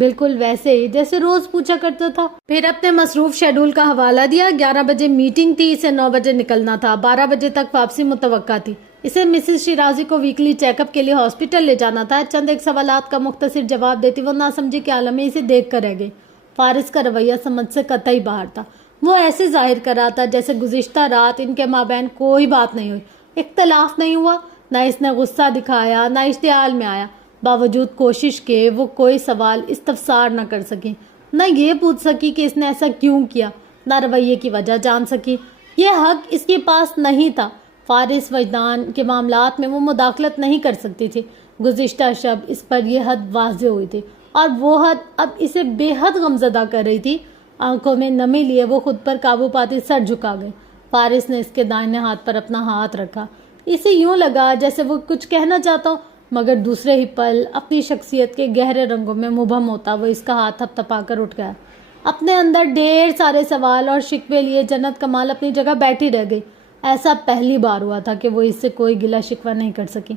بالکل ویسے ہی جیسے روز پوچھا کرتا تھا. پھر اپنے مصروف شیڈول کا حوالہ دیا. 11 بجے میٹنگ تھی, اسے 9 بجے نکلنا تھا. 12 بجے تک واپسی متوقع تھی. اسے مسز شیرازی کو ویکلی چیک اپ کے لیے ہاسپٹل لے جانا تھا. چند ایک سوالات کا مختصر جواب دیتی وہ ناسمجھی کے عالم میں اسے دیکھ کر رہ گئی. فارس کا رویہ سمجھ سے قطعی باہر تھا. وہ ایسے ظاہر کر رہا تھا جیسے گزشتہ رات ان کے مابین کوئی بات نہیں ہوئی, اختلاف نہیں ہوا. نہ اس نے غصہ دکھایا, نہ اشتعال میں آیا. باوجود کوشش کے وہ کوئی سوال استفسار نہ کر سکی, نہ یہ پوچھ سکی کہ اس نے ایسا کیوں کیا, نہ رویے کی وجہ جان سکی. یہ حق اس کے پاس نہیں تھا. فارس وجدان کے معاملات میں وہ مداخلت نہیں کر سکتی تھی. گزشتہ شب اس پر یہ حد واضح ہوئی تھی اور وہ حد اب اسے بے حد غمزدہ کر رہی تھی. آنکھوں میں نمی لیے وہ خود پر قابو پاتی سر جھکا گئی. فارس نے اس کے دائیں ہاتھ پر اپنا ہاتھ رکھا. اسے یوں لگا جیسے وہ کچھ کہنا چاہتا ہو, مگر دوسرے ہی پل اپنی شخصیت کے گہرے رنگوں میں مبہم ہوتا وہ اس کا ہاتھ تھپ تھپا کر اٹھ گیا. اپنے اندر ڈھیر سارے سوال اور شکوے لیے جنت کمال اپنی جگہ بیٹھی رہ گئی. ایسا پہلی بار ہوا تھا کہ وہ اس سے کوئی گلہ شکوہ نہیں کر سکی,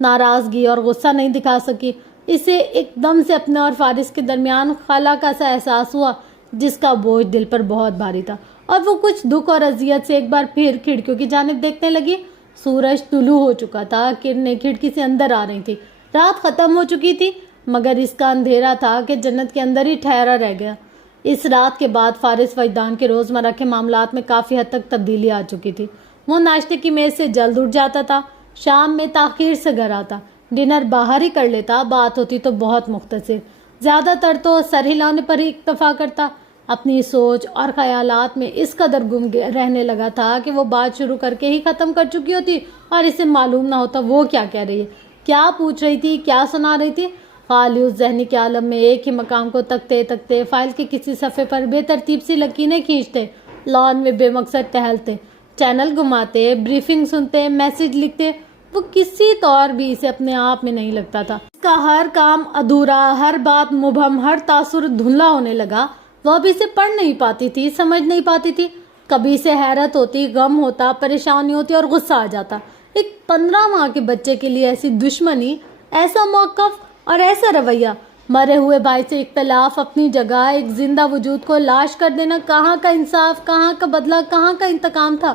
ناراضگی اور غصہ نہیں دکھا سکی. اسے ایک دم سے اپنے اور فارس کے درمیان خلا کا سا احساس ہوا جس کا بوجھ دل پر بہت بھاری تھا, اور وہ کچھ دکھ اور اذیت سے ایک بار پھر کھڑکیوں کی جانب دیکھنے لگی. سورج طلوع ہو چکا تھا, کرنیں کھڑکی سے اندر آ رہی تھی. رات ختم ہو چکی تھی مگر اس کا اندھیرا تھا کہ جنت کے اندر ہی ٹھہرا رہ گیا. اس رات کے بعد فارس وجدان کے روزمرہ کے معاملات میں کافی حد تک تبدیلی آ چکی تھی. وہ ناشتے کی میز سے جلد اٹھ جاتا تھا, شام میں تاخیر سے گھر آتا, ڈنر باہر ہی کر لیتا. بات ہوتی تو بہت مختصر, زیادہ تر تو سر ہلانے پر ہی اکتفا کرتا. اپنی سوچ اور خیالات میں اس قدر گم رہنے لگا تھا کہ وہ بات شروع کر کے ہی ختم کر چکی ہوتی اور اسے معلوم نہ ہوتا وہ کیا کہہ رہی ہے, کیا پوچھ رہی تھی, کیا سنا رہی تھی. خالی اس ذہنی کے عالم میں ایک ہی مقام کو تکتے تکتے فائل کے کسی صفحے پر بے ترتیب سی لکیریں کھینچتے, لان میں بے مقصد ٹہلتے, چینل گھماتے, بریفنگ سنتے, میسج لکھتے. وہ کسی طور بھی اسے اپنے آپ میں نہیں لگتا تھا. اس کا ہر کام ادھورا, ہر بات مبہم, ہر تاثر دھندلا ہونے لگا. وہ اب اسے پڑھ نہیں پاتی تھی, سمجھ نہیں پاتی تھی. کبھی سے حیرت ہوتی, غم ہوتا, پریشانی ہوتی اور غصہ آ جاتا. ایک 15 ماہ کے بچے کے لیے ایسی دشمنی, ایسا موقف اور ایسا رویہ, مرے ہوئے بھائی سے اختلاف اپنی جگہ, ایک زندہ وجود کو لاش کر دینا, کہاں کا انصاف, کہاں کا بدلہ, کہاں کا انتقام تھا.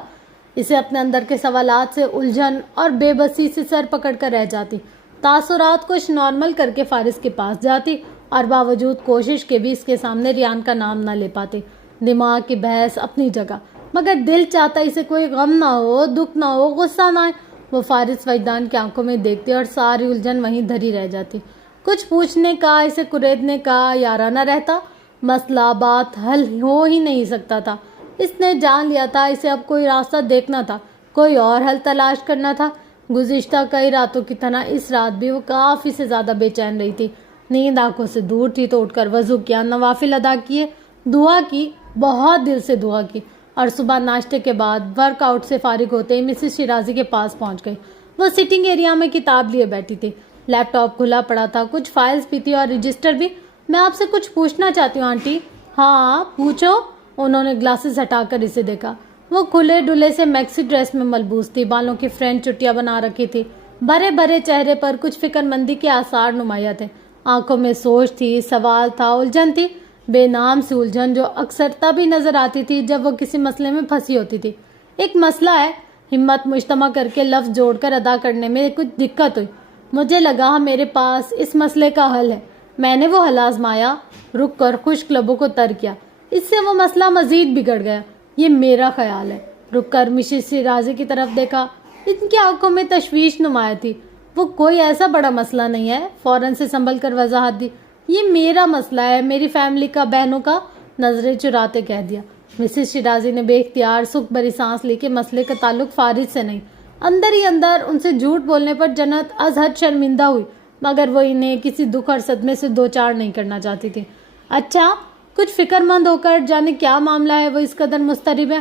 اسے اپنے اندر کے سوالات سے الجھن اور بے بسی سے سر پکڑ کر رہ جاتی. تاثرات کچھ نارمل کر کے فارس کے پاس جاتی اور باوجود کوشش کے بھی اس کے سامنے ریان کا نام نہ لے پاتے. دماغ کی بحث اپنی جگہ, مگر دل چاہتا اسے کوئی غم نہ ہو, دکھ نہ ہو, غصہ نہ آئے. وہ فارس وجدان کی آنکھوں میں دیکھتی اور ساری الجھن وہیں دھری رہ جاتی. کچھ پوچھنے کا, اسے کریدنے کا یارانہ رہتا. مسئلہ بات حل ہو ہی نہیں سکتا تھا. اس نے جان لیا تھا اسے اب کوئی راستہ دیکھنا تھا, کوئی اور حل تلاش کرنا تھا. گزشتہ کئی راتوں کی طرح اس رات بھی وہ کافی سے زیادہ بے چین رہی تھی. نیند آنکھوں سے دور تھی تو اٹھ کر وضو کیا, نوافل ادا کیے, دعا کی, بہت دل سے دعا کی, اور صبح ناشتے کے بعد ورک آؤٹ سے فارغ ہوتے ہی مسز شیرازی کے پاس پہنچ گئی. وہ سٹنگ ایریا میں کتاب لیے بیٹھی تھی. لیپ ٹاپ کھلا پڑا تھا, کچھ فائلز بھی تھی اور رجسٹر بھی. میں آپ سے کچھ پوچھنا چاہتی ہوں آنٹی. ہاں پوچھو. انہوں نے گلاسز ہٹا کر اسے دیکھا. وہ کھلے ڈلے سے میکسی ڈریس میں ملبوس تھی, بالوں کی فرینچ چٹیاں بنا رکھی تھی. بھرے بھرے چہرے پر کچھ فکر مندی کے آثار نمایاں تھے. آنکھوں میں سوچ تھی, سوال تھا, الجھن تھی, بے نام سی الجھن جو اکثر تب ہی نظر آتی تھی جب وہ کسی مسئلے میں پھنسی ہوتی تھی. ایک مسئلہ ہے, ہمت مجتمع کر کے لفظ جوڑ کر ادا کرنے میں کچھ دقت ہوئی. مجھے لگا میرے پاس اس مسئلے کا حل ہے. میں نے وہ حل آزمایا, رک کر خشک لبوں کو تر کیا. اس سے وہ مسئلہ مزید بگڑ گیا. یہ میرا خیال ہے. رک کر مسز شیرازی کی طرف دیکھا. ان کی آنکھوں میں تشویش نمایاں تھی. وہ کوئی ایسا بڑا مسئلہ نہیں ہے, فوراً سے سنبھل کر وضاحت دی. یہ میرا مسئلہ ہے, میری فیملی کا, بہنوں کا. نظریں چراتے کہہ دیا. مسز شیرازی نے بے اختیار سکھ بھری سانس لی کہ مسئلے کا تعلق فارس سے نہیں. اندر ہی اندر ان سے جھوٹ بولنے پر جنت از حد شرمندہ ہوئی, مگر وہ انہیں کسی دکھ اور صدمے سے دو چار نہیں کرنا چاہتی تھی. اچھا, کچھ فکر مند ہو کر جانے کیا معاملہ ہے وہ اس قدر مضطرب ہے.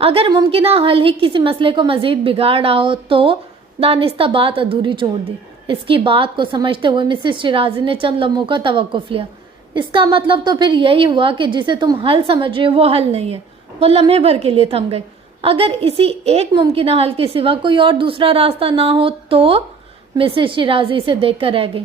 اگر ممکنہ حل ہی کسی مسئلے کو مزید بگاڑ رہا ہو تو دانستہ بات ادھوری چھوڑ دی. اس کی بات کو سمجھتے ہوئے مسز شیرازی نے چند لمحوں کا توقف لیا. اس کا مطلب تو پھر یہی ہوا کہ جسے تم حل سمجھ رہے ہو وہ حل نہیں ہے. وہ لمحے بھر کے لیے تھم گئے. اگر اسی ایک ممکنہ حل کے سوا کوئی اور دوسرا راستہ نہ ہو تو؟ مسز شیرازی سے دیکھ کر رہ گئی.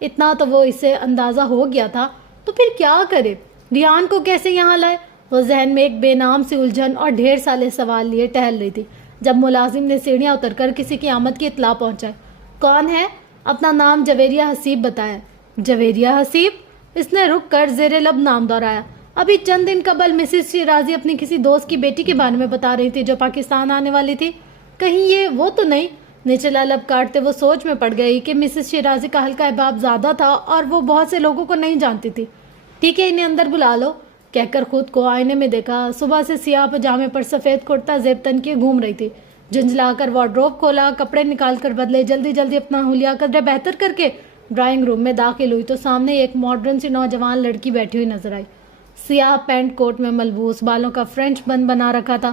اتنا تو وہ اسے اندازہ ہو گیا تھا، تو پھر کیا کرے؟ ریان کو کیسے یہاں لائے؟ وہ ذہن میں ایک بے نام سی الجھن اور ڈھیر سارے سوال لیے ٹہل رہی تھی جب ملازم نے سیڑھیاں اتر کر کسی کی آمد کی اطلاع پہنچائی۔ کون ہے؟ اپنا نام جویریہ حسیب بتایا۔ جویریہ حسیب؟ اس نے رک کر زیر لب نام دہرایا۔ ابھی چند دن قبل مسز شیرازی اپنی کسی دوست کی بیٹی کے بارے میں بتا رہی تھی جو پاکستان آنے والی تھی۔ کہیں یہ وہ تو نہیں؟ نچلا لب کاٹتے وہ سوچ میں پڑ گئی کہ مسز شیرازی کا حلقہ احباب زیادہ تھا اور وہ بہت سے لوگوں کو نہیں جانتی تھی۔ ٹھیک ہے، انہیں اندر بلا لو، کہہ کر خود کو آئینے میں دیکھا۔ صبح سے سیاہ پجامے پر سفید کرتا زیب تن کے گھوم رہی تھی۔ جھنجھلا کر وارڈروب کھولا، کپڑے نکال کر بدلے، جلدی جلدی اپنا حلیہ قدرے بہتر کر کے ڈرائنگ روم میں داخل ہوئی تو سامنے ایک ماڈرن سی نوجوان لڑکی بیٹھی ہوئی نظر آئی۔ سیاہ پینٹ کوٹ میں ملبوس، بالوں کا فرنچ بن بنا رکھا تھا،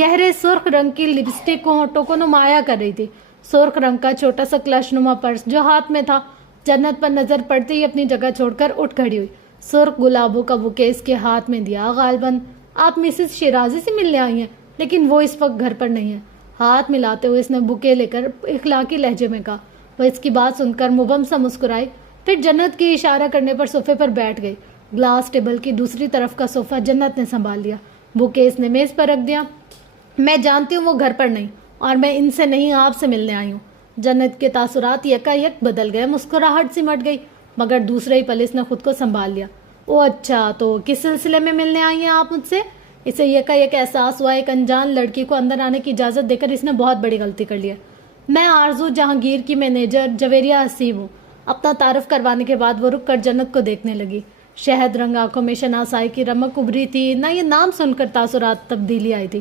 گہرے سرخ رنگ کی لپسٹک کو ہونٹوں کو نمایاں کر رہی تھی۔ سرخ رنگ کا چھوٹا سا کلش نما پرس جو ہاتھ میں تھا، جنت پر نظر پڑتے ہی اپنی جگہ چھوڑ کر اٹھ کھڑی ہوئی۔ سرخ گلابوں کا بوکے اس کے ہاتھ میں دیا۔ غالباً آپ مسز شیرازی سے ملنے آئی ہیں، لیکن وہ اس وقت گھر پر نہیں ہے۔ ہاتھ ملاتے ہوئے اس نے بوکے لے کر اخلاقی لہجے میں کہا۔ وہ اس کی بات سن کر مبہم سا مسکرائی، پھر جنت کی اشارہ کرنے پر صوفے پر بیٹھ گئی۔ گلاس ٹیبل کی دوسری طرف کا صوفہ جنت نے سنبھال لیا، بوکے اس نے میز پر رکھ دیا۔ میں جانتی ہوں وہ گھر پر نہیں، اور میں ان سے نہیں آپ سے ملنے آئی ہوں۔ جنت کے تاثرات یکا یک بدل گئے، مسکراہٹ سمٹ گئی، مگر دوسرے ہی پل اس نے خود کو سنبھال لیا۔ او اچھا، تو کس سلسلے میں ملنے آئی ہیں آپ مجھ سے؟ اسے یکا یک احساس ہوا ایک انجان لڑکی کو اندر آنے کی اجازت دے کر اس نے بہت بڑی غلطی کر لی ہے۔ میں آرزو جہانگیر کی مینیجر جویریہ حسیب ہوں۔ اپنا تعارف کروانے کے بعد وہ رک کر جنت کو دیکھنے لگی۔ شہد رنگ آنکھوں میں شناسائی کی رمق ابھری تھی، نہ یہ نام سن کر تاثرات تبدیلی آئی تھی۔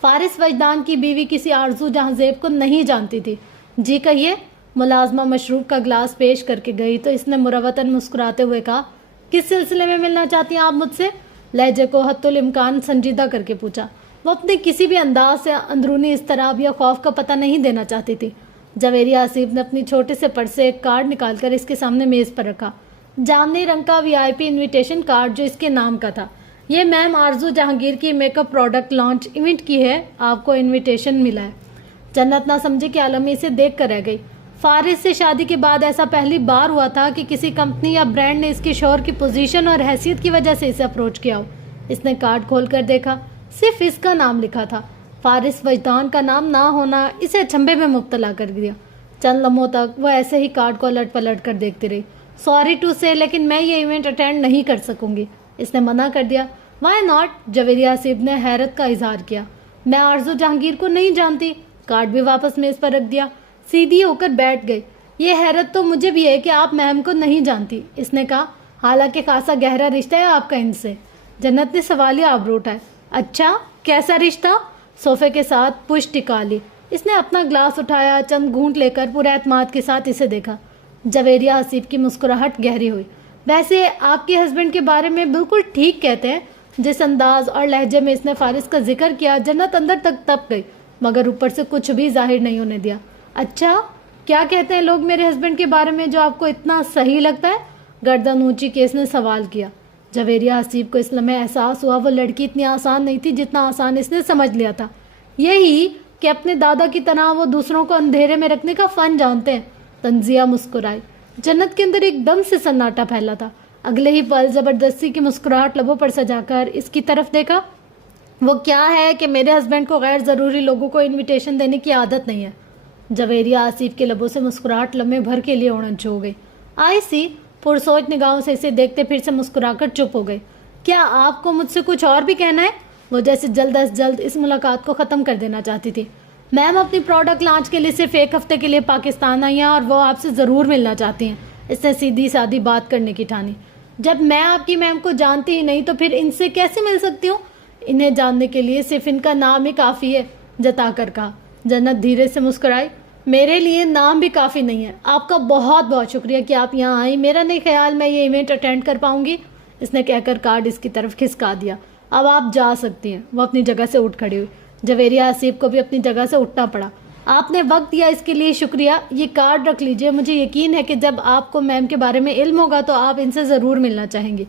فارس وجدان کی بیوی کسی آرزو جہاں زیب کو نہیں جانتی تھی۔ جی کہیے۔ ملازمہ مشروب کا گلاس پیش کر کے گئی تو اس نے مروتاً مسکراتے ہوئے کہا، کس سلسلے میں ملنا چاہتی ہیں آپ مجھ سے؟ لہجے کو حتی الامکان سنجیدہ کر کے پوچھا۔ وہ اپنے کسی بھی انداز سے اندرونی اضطراب یا خوف کا پتہ نہیں دینا چاہتی تھی۔ جویریہ حسیب نے اپنی چھوٹے سے پرس سے ایک کارڈ نکال کر اس کے سامنے میز پر رکھا، جامنی رنگ کا VIP انویٹیشن کارڈ جو اس کے نام کا تھا۔ یہ میم آرزو جہانگیر کی make up product launch event کی ہے، آپ کو انویٹیشن ملا ہے۔ جنت نہ سمجھے کہ عالم اسے دیکھ کر رہ گئی۔ فارس سے شادی کے بعد ایسا پہلی بار ہوا تھا کہ کسی کمپنی یا برانڈ نے اس کے شوہر کی پوزیشن اور حیثیت کی وجہ سے اسے اپروچ کیا ہو۔ اس نے کارڈ کھول کر دیکھا، صرف اس کا نام لکھا تھا۔ فارس وجدان کا نام نہ ہونا اسے اچنبھے میں مبتلا کر دیا۔ چند لمحوں تک وہ ایسے ہی کارڈ کو الٹ پلٹ کر دیکھتی رہی۔ سوری ٹو سے، لیکن میں یہ ایونٹ اٹینڈ نہیں کر سکوں گی، اس نے منع کر دیا۔ Y not? جویریہ حسیب نے حیرت کا اظہار کیا۔ میں آرزو جہانگیر کو نہیں جانتی۔ کارڈ بھی واپس میز پر رکھ دیا، سیدھی ہو کر بیٹھ گئی۔ یہ حیرت تو مجھے بھی ہے کہ آپ میم کو نہیں جانتی، اس نے کہا، حالانکہ خاصا گہرا رشتہ ہے آپ کا ان سے۔ جنت نے سوالیہ آبرو اٹھائے۔ اچھا، کیسا رشتہ؟ صوفے کے ساتھ پشت ٹکا لی۔ اس نے اپنا گلاس اٹھایا، چند گھونٹ لے کر پورے اعتماد کے ساتھ اسے دیکھا۔ جویریہ حسیب کی مسکراہٹ گہری ہوئی۔ ویسے آپ کے ہسبینڈ کے بارے میں بالکل ٹھیک کہتے ہیں۔ جس انداز اور لہجے میں اس نے فارس کا ذکر کیا، جنت اندر تک تپ گئی، مگر اوپر سے کچھ بھی ظاہر نہیں ہونے دیا۔ اچھا، کیا کہتے ہیں لوگ میرے ہسبینڈ کے بارے میں جو آپ کو اتنا صحیح لگتا ہے؟ گردن اونچی کے اس نے سوال کیا۔ جویریہ حسیب کو اس لمحے احساس ہوا وہ لڑکی اتنی آسان نہیں تھی جتنا آسان اس نے سمجھ لیا تھا۔ یہی کہ اپنے دادا کی طرح وہ دوسروں کو اندھیرے میں رکھنے کا فن جانتے ہیں۔ تنزیہ مسکرائی۔ جنت کے اندر ایک دم سے سناٹا پھیلا تھا۔ اگلے ہی پل زبردستی کی مسکراہٹ لبوں پر سجا کر اس کی طرف دیکھا۔ وہ کیا ہے کہ میرے ہسبینڈ کو غیر ضروری لوگوں کو انویٹیشن دینے کی عادت نہیں ہے۔ جویریہ حسیب کے لبوں سے مسکراہٹ لمحے بھر کے لیے اڑن چھو گئی۔ آئی سی، پرسوچ نگاہوں سے اسے دیکھتے پھر سے مسکرا کر چپ ہو گئی۔ کیا آپ کو مجھ سے کچھ اور بھی کہنا ہے؟ وہ جیسے جلد از جلد اس ملاقات کو ختم کر دینا چاہتی تھی۔ میم اپنی پروڈکٹ لانچ کے لیے صرف ایک ہفتے کے لیے پاکستان آئی ہیں اور وہ آپ سے ضرور ملنا چاہتی ہیں، اس نے سیدھی سادھی بات کرنے کی ٹھانی۔ جب میں آپ کی میم کو جانتی ہی نہیں تو پھر ان سے کیسے مل سکتی ہوں؟ انہیں جاننے کے لیے صرف ان کا نام ہی کافی ہے، جتا کر کہا۔ جنت دھیرے سے مسکرائی۔ میرے لیے نام بھی کافی نہیں ہے۔ آپ کا بہت بہت شکریہ کہ آپ یہاں آئیں، میرا نہیں خیال میں یہ ایونٹ اٹینڈ کر پاؤں گی، اس نے کہہ کر کارڈ اس کی طرف کھسکا دیا۔ اب آپ جا سکتی ہیں۔ وہ اپنی جگہ سے اٹھ کھڑی ہوئی۔ جویریہ حسیب کو بھی اپنی جگہ سے اٹھنا پڑا۔ آپ نے وقت دیا اس کے لیے شکریہ، یہ کارڈ رکھ لیجئے، مجھے یقین ہے کہ جب آپ کو میم کے بارے میں علم ہوگا تو آپ ان سے ضرور ملنا چاہیں گے۔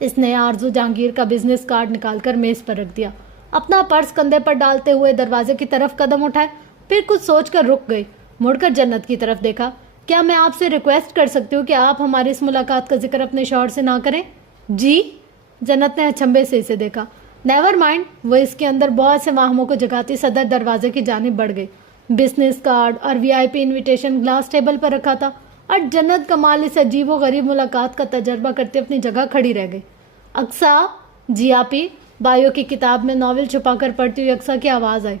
اس نے آرزو جہانگیر کا بزنس کارڈ نکال کر میز پر رکھ دیا۔ اپنا پرس کندھے پر ڈالتے ہوئے دروازے کی طرف قدم اٹھائے، پھر کچھ سوچ کر رک گئی، مڑ کر جنت کی طرف دیکھا۔ کیا میں آپ سے ریکویسٹ کر سکتی ہوں کہ آپ ہماری اس ملاقات کا ذکر اپنے شوہر سے نہ کریں؟ جی؟ جنت نے اچنبھے سے اسے دیکھا. Never mind. وہ اس کے اندر بہت سے واہموں کو جگاتی صدر دروازے کی جانب بڑھ گئی. بزنس کارڈ اور وی آئی پی انویٹیشن گلاس ٹیبل پر رکھا تھا اور جنت کمال اس عجیب و غریب ملاقات کا تجربہ کرتے اپنی جگہ کھڑی رہ گئی. اقصیٰ. جی آپی. بایو کی کتاب میں ناول چھپا کر پڑھتی ہوئی اقصیٰ کی آواز آئی.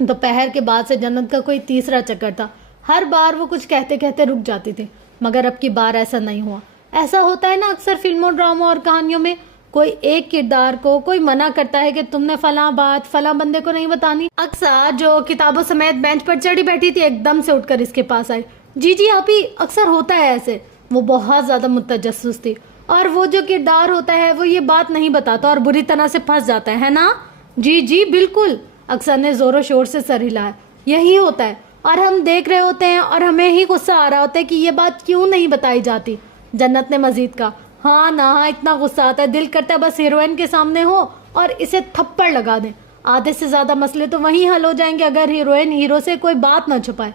دوپہر کے بعد سے جنت کا کوئی تیسرا چکر تھا. ہر بار وہ کچھ کہتے کہتے رک جاتی تھی، مگر اب کی بار ایسا نہیں ہوا. ایسا ہوتا ہے نا اکثر فلموں، ڈراموں اور کہانیوں میں، کوئی ایک کردار کو کوئی منع کرتا ہے کہ تم نے فلاں بات فلاں بندے کو نہیں بتانی. اقصیٰ جو کتابوں سمیت بینچ پر چڑھی بیٹھی تھی ایک دم سے اٹھ کر اس کے پاس آئی. جی جی آپی، اکثر ہوتا ہے ایسے. وہ بہت زیادہ متجسس تھی اور وہ جو کردار ہوتا ہے وہ یہ بات نہیں بتاتا اور بری طرح سے پھنس جاتا ہے نا. جی جی بالکل. اقصیٰ نے زور و شور سے سر ہلایا. یہی ہوتا ہے اور ہم دیکھ رہے ہوتے ہیں اور ہمیں ہی غصہ آ رہا ہوتا ہے کہ یہ بات کیوں نہیں بتائی جاتی. جنت نے مزید کہا. ہاں نہ اتنا غصہ آتا ہے، دل کرتا ہے بس ہیروئن کے سامنے ہو اور اسے تھپڑ لگا دیں. آدھے سے زیادہ مسئلے تو وہیں حل ہو جائیں گے اگر ہیروئن ہیرو سے کوئی بات نہ چھپائے.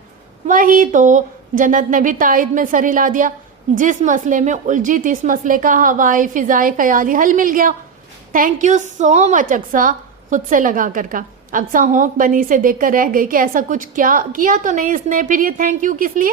وہی تو. جنت نے بھی تائید میں سر ہلا دیا. جس مسئلے میں الجھی تھی اس مسئلے کا ہوائی فضائی خیالی حل مل گیا. تھینک یو سو مچ اقصیٰ. خود سے لگا کر کہا. اقصیٰ ہونک بنی سے دیکھ کر رہ گئی کہ ایسا کچھ کیا تو نہیں اس نے، پھر یہ تھینک یو کس لیے؟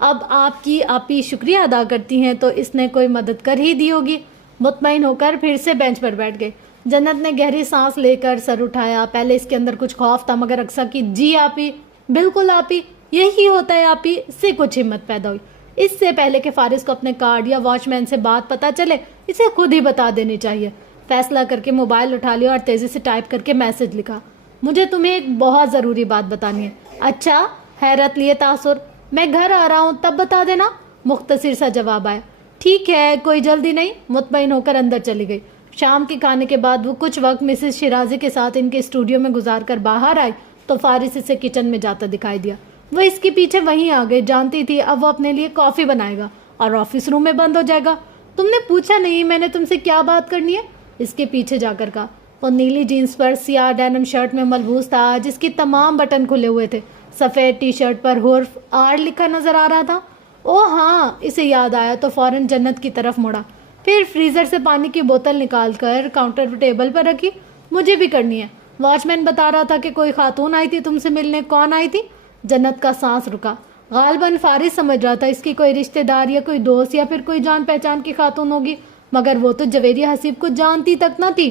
اب آپ کی آپی شکریہ ادا کرتی ہیں تو اس نے کوئی مدد کر ہی دی ہوگی. مطمئن ہو کر پھر سے بینچ پر بیٹھ گئے. جنت نے گہری سانس لے کر سر اٹھایا. پہلے اس کے اندر کچھ خوف تھا مگر اقصیٰ کی جی آپی، بالکل آپی، یہی ہوتا ہے آپی سے کچھ ہمت پیدا ہوئی. اس سے پہلے کہ فارس کو اپنے کارڈ یا واچ مین سے بات پتہ چلے اسے خود ہی بتا دینی چاہیے. فیصلہ کر کے موبائل اٹھا لیا اور تیزی سے ٹائپ کر کے میسج لکھا. مجھے تمہیں ایک بہت ضروری بات بتانی ہے. اچھا؟ حیرت لیے تاثر. میں گھر آ رہا ہوں تب بتا دینا. مختصر سا جواب آیا. ٹھیک ہے، کوئی جلدی نہیں. مطمئن ہو کر اندر چلی گئی. شام کے کھانے کے بعد وہ کچھ وقت مسز شیرازی کے ساتھ ان کے اسٹوڈیو میں گزار کر باہر آئی تو فارس اسے کچن میں جاتا دکھائی دیا. وہ اس کے پیچھے وہیں آ گئی. جانتی تھی اب وہ اپنے لیے کافی بنائے گا اور آفس روم میں بند ہو جائے گا. تم نے پوچھا نہیں میں نے تم سے کیا بات کرنی ہے؟ اس کے پیچھے جا کر کہا. وہ نیلی جینس پر سیاہ ڈینم شرٹ میں ملبوس تھا جس کی تمام بٹن کھلے ہوئے تھے. سفید ٹی شرٹ پر حرف آر لکھا نظر آ رہا تھا. او ہاں، اسے یاد آیا تو فوراً جنت کی طرف مڑا. پھر فریزر سے پانی کی بوتل نکال کر کاؤنٹر ٹیبل پر رکھی. مجھے بھی کرنی ہے. واچ مین بتا رہا تھا کہ کوئی خاتون آئی تھی تم سے ملنے. کون آئی تھی؟ جنت کا سانس رکا. غالباً فارس سمجھ رہا تھا اس کی کوئی رشتہ دار یا کوئی دوست یا پھر کوئی جان پہچان کی خاتون ہوگی، مگر وہ تو جویریہ حسیب کو جانتی تک نہ تھی.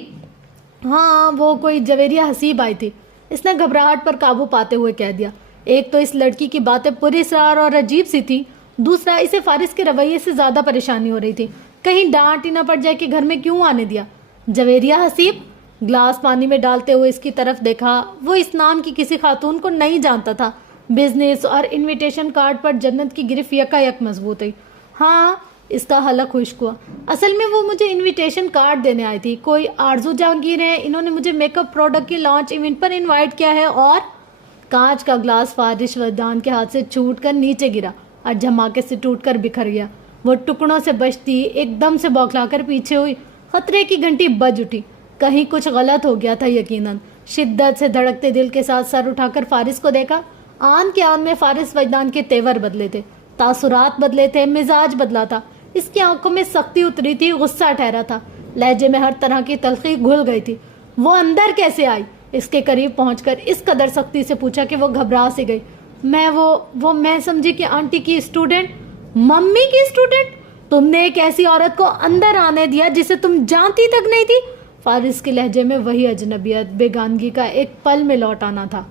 ہاں وہ کوئی جویریہ حسیب آئی تھی. اس نے گھبراہٹ پر قابو پاتے ہوئے کہہ دیا. ایک تو اس لڑکی کی باتیں پوری اسرار اور عجیب سی تھی، دوسرا اسے فارس کے رویے سے زیادہ پریشانی ہو رہی تھی. کہیں ڈانٹ ہی نہ پڑ جائے کہ گھر میں کیوں آنے دیا. جویریہ حسیب؟ گلاس پانی میں ڈالتے ہوئے اس کی طرف دیکھا. وہ اس نام کی کسی خاتون کو نہیں جانتا تھا. بزنس اور انویٹیشن کارڈ پر جنت کی گرفت یکا یک مضبوط ہوئی. ہاں. اس کا حلق خشک ہوا. اصل میں وہ مجھے انویٹیشن کارڈ دینے آئی تھی. کوئی آرزو جہانگیر ہے، انہوں نے مجھے میک اپ پروڈکٹ کی لانچ ایونٹ پر انوائٹ کیا ہے. اور کانچ کا گلاس فارس وجدان کے ہاتھ سے چھوٹ کر نیچے گرا اور دھماکے سے ٹوٹ کر بکھر گیا. وہ ٹکڑوں سے بچتی ایک دم سے بوکھلا کر پیچھے ہوئی. خطرے کی گھنٹی بج اٹھی. کہیں کچھ غلط ہو گیا تھا یقیناً. شدت سے دھڑکتے دل کے ساتھ سر اٹھا کر فارس کو دیکھا. آن کے آن میں فارس وجدان کے تیور بدلے تھے، تاثرات بدلے تھے، مزاج بدلا تھا. اس کی آنکھوں میں سختی اتری تھی، غصہ ٹھہرا تھا، لہجے میں ہر طرح کی تلخی گھل گئی تھی. وہ اندر کیسے آئی؟ اس کے قریب پہنچ کر اس قدر سختی سے پوچھا کہ وہ گھبرا سی گئی. میں سمجھی کہ آنٹی کی اسٹوڈنٹ. ممی کی اسٹوڈنٹ؟ تم نے ایک ایسی عورت کو اندر آنے دیا جسے تم جانتی تک نہیں تھی؟ فارس کے لہجے میں وہی اجنبیت، بیگانگی کا ایک پل میں لوٹ آنا تھا.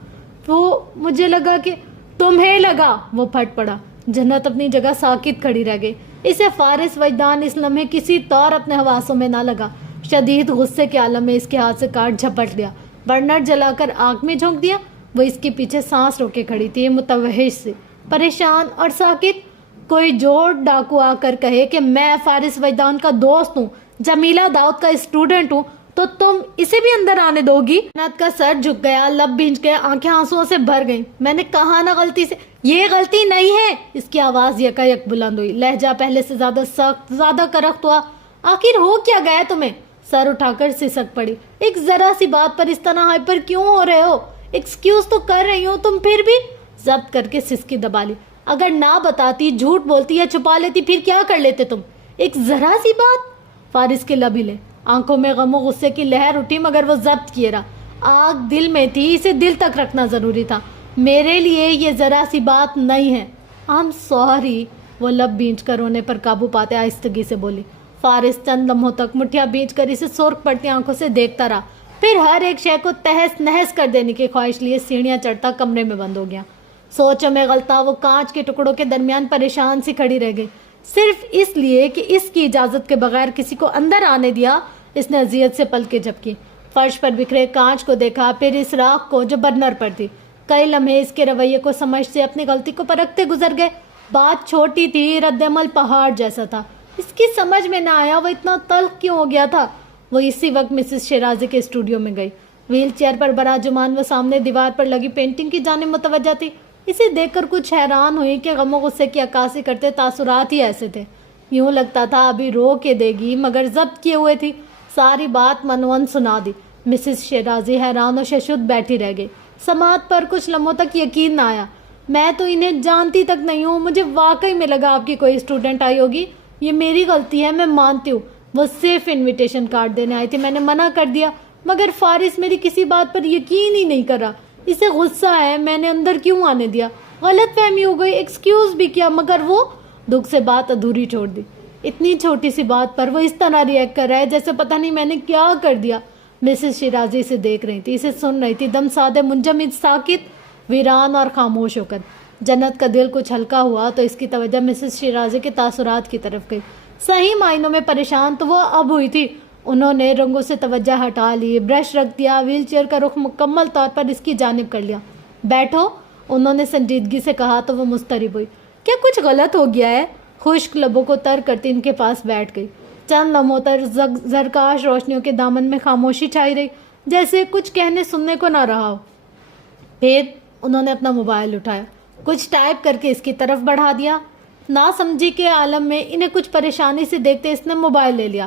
وہ مجھے لگا کہ تمہیں لگا. وہ پھٹ پڑا. جنت اپنی جگہ ساکت کھڑی رہ گئی. اسے فارس وجدان اس لمحے کسی طور اپنے حواسوں میں نہ لگا. شدید غصے کے عالم میں اس کے ہاتھ سے کارڈ جھپٹ لیا، برنر جلا کر آنکھ میں جھونک دیا. وہ اس کے پیچھے سانس روکے کھڑی تھی، متوحش سے، پریشان اور ساکت. کوئی جوڑ ڈاکو آ کر کہے کہ میں فارس وجدان کا دوست ہوں، جمیلہ داؤد کا اسٹوڈنٹ ہوں، تو تم اسے بھی اندر آنے دو گی؟ جنت کا سر جھک گیا، لب بھینچ گئے، آنکھیں آنسوؤں سے بھر گئیں. میں نے کہا نا غلطی سے. یہ غلطی نہیں ہے. اس کی آواز یکا یک بلند ہوئی، لہجہ پہلے سے زیادہ سخت، زیادہ کرخت ہوا. آخر ہو کیا گیا تمہیں؟ سر اٹھا کر سسک پڑی. ایک ذرا سی بات پر اس طرح ہائپر کیوں ہو رہے ہو؟ ایکسکیوز تو کر رہی ہوں، تم پھر بھی. ضبط کر کے سسکی دبا لی. اگر نہ بتاتی، جھوٹ بولتی یا چھپا لیتی، پھر کیا کر لیتے تم؟ ایک ذرا سی بات؟ فارس کے لب ہلے، آنکھوں میں غم و غصے کی لہر اٹھی، مگر وہ ضبط کیے رہا۔ آگ دل میں تھی، اسے دل تک رکھنا ضروری تھا۔ میرے لیے یہ ذرا سی بات نہیں ہے۔ I'm sorry، وہ لب بھینچ کر رونے پر قابو پاتے آہستگی سے بولی۔ فارس چند لمحوں تک مٹھیاں بھینچ کر اسے سرخ پڑتی آنکھوں سے دیکھتا رہا، پھر ہر ایک شے کو تہس نہس کر دینے کی خواہش لیے سیڑھیاں چڑھتا کمرے میں بند ہو گیا۔ سوچوں میں غلطا وہ کانچ کے ٹکڑوں کے درمیان پریشان سی کھڑی رہ گئی، صرف اس لیے کہ اس کی اجازت کے بغیر کسی کو اندر آنے دیا۔ اس نے اذیت سے پلکیں جھپکی، فرش پر بکھرے کانچ کو دیکھا، پھر اس راکھ کو جو برنر پر تھی۔ کئی لمحے اس کے رویے کو سمجھتے اپنی غلطی کو پرکھتے گزر گئے۔ بات چھوٹی تھی، رد عمل پہاڑ جیسا تھا۔ اس کی سمجھ میں نہ آیا وہ اتنا تلخ کیوں ہو گیا تھا۔ وہ اسی وقت مسز شیرازی کے اسٹوڈیو میں گئی۔ ویل چیئر پر براجمان وہ سامنے دیوار پر لگی پینٹنگ کی جانب متوجہ تھی۔ اسے دیکھ کر کچھ حیران ہوئی کہ غم و غصے کی عکاسی کرتے تاثرات ہی ایسے تھے۔ یوں لگتا تھا ابھی رو کے دے گی، مگر ضبط کیے ہوئے تھی۔ ساری بات منون سنا دی۔ مسز شیرازی حیران و ششد بیٹھی رہ گئی۔ سماعت پر کچھ لمحوں تک یقین نہ آیا۔ میں تو انہیں جانتی تک نہیں ہوں، مجھے واقعی میں لگا آپ کی کوئی اسٹوڈنٹ آئی ہوگی۔ یہ میری غلطی ہے، میں مانتی ہوں۔ وہ صرف انویٹیشن کارڈ دینے آئی تھی، میں نے منع کر دیا، مگر فارس میری کسی بات پر یقین ہی نہیں کر رہا۔ اسے غصہ ہے، میں نے اندر کیوں آنے دیا؟ غلط فہمی ہو گئی، ایکسکیوز بھی کیا، مگر وہ دکھ سے بات ادھوری چھوڑ دی۔ اتنی چھوٹی سی بات پر وہ اس طرح ریئیکٹ کر رہا ہے جیسے پتہ نہیں میں نے کیا کر دیا۔ مسز شیرازی اسے دیکھ رہی تھی، اسے سن رہی تھی، دم سادے، منجمد، ساکت، ویران اور خاموش ہو کر۔ جنت کا دل کچھ ہلکا ہوا تو اس کی توجہ مسز شیرازی کے تاثرات کی طرف گئی۔ صحیح معنوں میں پریشان تو وہ اب ہوئی تھی۔ انہوں نے رنگوں سے توجہ ہٹا لی، برش رکھ دیا، ویل چیئر کا رخ مکمل طور پر اس کی جانب کر لیا۔ بیٹھو، انہوں نے سنجیدگی سے کہا تو وہ مضطرب ہوئی۔ کیا کچھ غلط ہو گیا ہے؟ خشک لبوں کو تر کرتی ان کے پاس بیٹھ گئی۔ چند لمحوں تک زرکاش روشنیوں کے دامن میں خاموشی چھائی رہی، جیسے کچھ کہنے سننے کو نہ رہا ہو۔ پھر انہوں نے اپنا موبائل اٹھایا، کچھ ٹائپ کر کے اس کی طرف بڑھا دیا۔ نا سمجھی کے عالم میں انہیں کچھ پریشانی سے دیکھتے اس نے موبائل لے لیا۔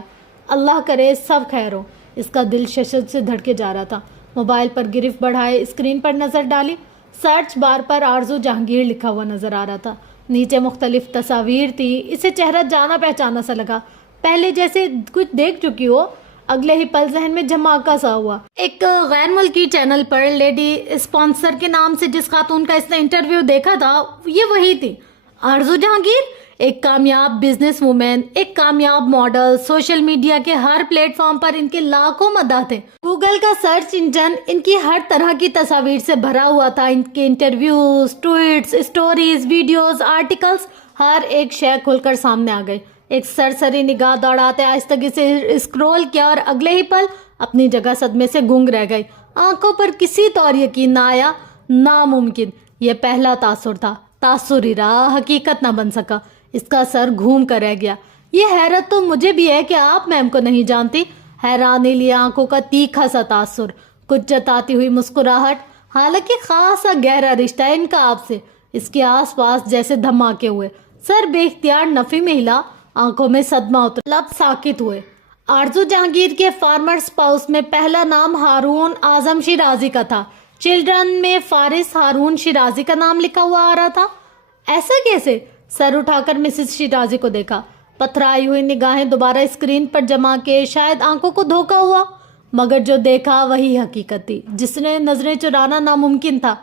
اللہ کرے سب خیر ہو، اس کا دل ششد سے دھڑکے جا رہا تھا۔ موبائل پر گرفت بڑھائے اسکرین پر نظر ڈالی، سرچ بار پر آرزو جہانگیر لکھا ہوا نظر آ رہا تھا۔ نیچے مختلف تصاویر تھی، اسے چہرہ جانا پہچانا سا لگا، پہلے جیسے کچھ دیکھ چکی ہو۔ اگلے ہی پل ذہن میں جھماکا سا ہوا۔ ایک غیر ملکی چینل پر لیڈی اسپانسر کے نام سے جس خاتون کا اس نے انٹرویو دیکھا تھا، یہ وہی تھی، آرزو جہانگیر۔ ایک کامیاب بزنس وومن، ایک کامیاب ماڈل، سوشل میڈیا کے ہر پلیٹ فارم پر ان کے لاکھوں مداح تھے۔ گوگل کا سرچ انجن ان کی ہر طرح کی تصاویر سے بھرا ہوا تھا۔ ان کے interviews, tweets, stories, videos, articles, ہر ایک شے کھل کر سامنے آ گئی۔ ایک سرسری نگاہ دوڑاتے آہستگی سے اسکرول کیا اور اگلے ہی پل اپنی جگہ صدمے سے گونگ رہ گئی۔ آنکھوں پر کسی طور یقین نہ آیا، ناممکن۔ یہ پہلا تاثر تھا، تاثر ہی رہا، حقیقت نہ بن سکا۔ اس کا سر گھوم کر رہ گیا۔ یہ حیرت تو مجھے بھی ہے کہ آپ میم کو نہیں جانتی۔ حیرانی لیے آنکھوں کا تیکھا سا تاثر، کچھ جتاتی ہوئی مسکراہٹ، حالانکہ خاصا گہرا رشتہ ہے ان کا آپ سے۔ اس کے آس پاس جیسے دھماکے ہوئے، سر بے اختیار نفی میں ہلا، آنکھوں میں صدمہ اترا، لب ساکت ہوئے۔ آرزو جہانگیر کے فارمر اسپاؤس میں پہلا نام ہارون اعظم شیرازی کا تھا، چلڈرن میں فارس ہارون شیرازی کا نام لکھا ہوا آ رہا تھا۔ ایسا کیسے؟ سر اٹھا کر مسز شیرازی کو دیکھا، پتھرائی ہوئی نگاہیں دوبارہ اسکرین پر جما کے شاید آنکھوں کو دھوکا ہوا، مگر جو دیکھا وہی حقیقت تھی جس نے نظریں چرانا ناممکن تھا۔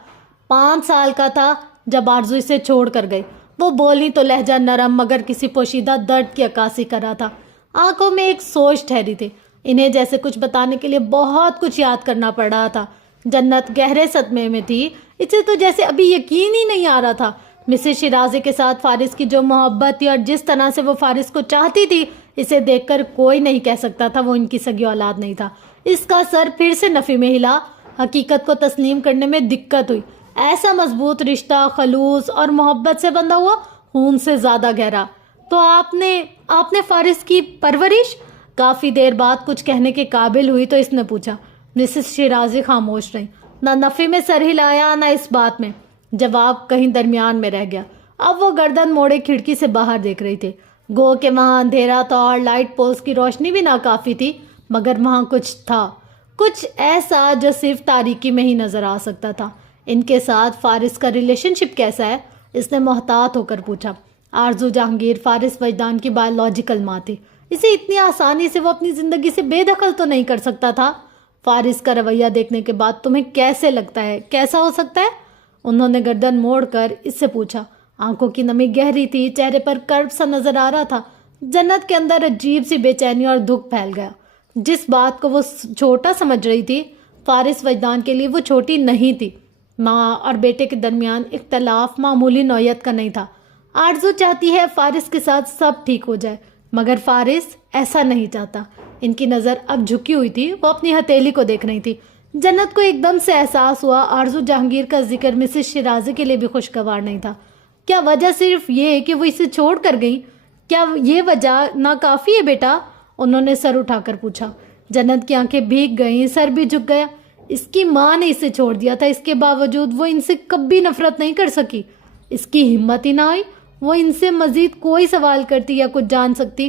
5 سال کا تھا جب آرزو اسے چھوڑ کر گئی۔ وہ بولی تو لہجہ نرم مگر کسی پوشیدہ درد کی عکاسی کر رہا تھا۔ آنکھوں میں ایک سوچ ٹھہری تھی، انہیں جیسے کچھ بتانے کے لیے بہت کچھ یاد کرنا پڑ رہا تھا۔ جنت گہرے صدمے میں تھی، اسے تو جیسے ابھی یقین ہی نہیں آ رہا تھا۔ مسز شیرازی کے ساتھ فارس کی جو محبت تھی اور جس طرح سے وہ فارس کو چاہتی تھی، اسے دیکھ کر کوئی نہیں کہہ سکتا تھا وہ ان کی سگی اولاد نہیں تھا۔ اس کا سر پھر سے نفی میں ہلا، حقیقت کو تسلیم کرنے میں دقت ہوئی۔ ایسا مضبوط رشتہ خلوص اور محبت سے بندھا ہوا، خون سے زیادہ گہرا۔ تو آپ نے فارس کی پرورش؟ کافی دیر بعد کچھ کہنے کے قابل ہوئی تو اس نے پوچھا۔ مسز شیرازی خاموش رہی، نہ نفی میں سر ہلایا نہ اس بات میں۔ جواب کہیں درمیان میں رہ گیا۔ اب وہ گردن موڑے کھڑکی سے باہر دیکھ رہی تھی، گو کہ وہاں اندھیرا تھا اور لائٹ پولس کی روشنی بھی ناکافی تھی، مگر وہاں کچھ تھا، کچھ ایسا جو صرف تاریکی میں ہی نظر آ سکتا تھا۔ ان کے ساتھ فارس کا ریلیشن شپ کیسا ہے؟ اس نے محتاط ہو کر پوچھا۔ آرزو جہانگیر فارس وجدان کی بایولوجیکل ماں تھی، اسے اتنی آسانی سے وہ اپنی زندگی سے بے دخل تو نہیں کر سکتا تھا۔ فارس کا رویہ دیکھنے کے بعد تمہیں کیسے لگتا ہے کیسا ہو سکتا ہے؟ انہوں نے گردن موڑ کر اس سے پوچھا۔ آنکھوں کی نمی گہری تھی، چہرے پر کرب سا نظر آ رہا تھا۔ جنت کے اندر عجیب سی بے چینی اور دکھ پھیل گیا۔ جس بات کو وہ چھوٹا سمجھ رہی تھی، فارس وجدان کے لیے وہ چھوٹی نہیں تھی۔ ماں اور بیٹے کے درمیان اختلاف معمولی نوعیت کا نہیں تھا۔ آرزو چاہتی ہے فارس کے ساتھ سب ٹھیک ہو جائے، مگر فارس ایسا نہیں چاہتا۔ ان کی نظر اب جھکی ہوئی تھی، وہ اپنی ہتھیلی کو دیکھ رہی تھی۔ جنت کو ایک دم سے احساس ہوا آرزو جہانگیر کا ذکر مسز شیرازی کے لیے بھی خوشگوار نہیں تھا۔ کیا وجہ صرف یہ کہ وہ اسے چھوڑ کر گئی؟ کیا یہ وجہ ناکافی ہے بیٹا؟ انہوں نے سر اٹھا کر پوچھا۔ جنت کی آنکھیں بھیگ گئیں، سر بھی جھک گیا۔ اس کی ماں نے اسے چھوڑ دیا تھا، اس کے باوجود وہ ان سے کبھی نفرت نہیں کر سکی۔ اس کی ہمت ہی نہ ہوئی وہ ان سے مزید کوئی سوال کرتی یا کچھ جان سکتی۔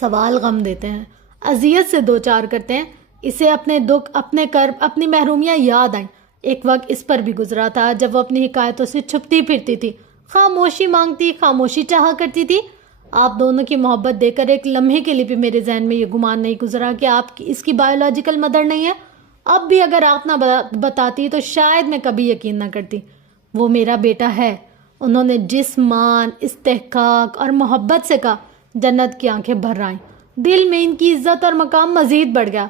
سوال غم دیتے ہیں، اذیت سے دوچار کرتے ہیں۔ اسے اپنے دکھ، اپنے کرب، اپنی محرومیاں یاد آئیں۔ ایک وقت اس پر بھی گزرا تھا جب وہ اپنی حکایتوں سے چھپتی پھرتی تھی، خاموشی مانگتی، خاموشی چاہا کرتی تھی۔ آپ دونوں کی محبت دے کر ایک لمحے کے لیے بھی میرے ذہن میں یہ گمان نہیں گزرا کہ آپ اس کی بایولوجیکل مدر نہیں ہے۔ اب بھی اگر آپ نہ بتاتی تو شاید میں کبھی یقین نہ کرتی۔ وہ میرا بیٹا ہے، انہوں نے جسمان، استحقاق اور محبت سے کہا۔ جنت کی آنکھیں بھر آئیں، دل میں ان کی عزت اور مقام مزید بڑھ گیا۔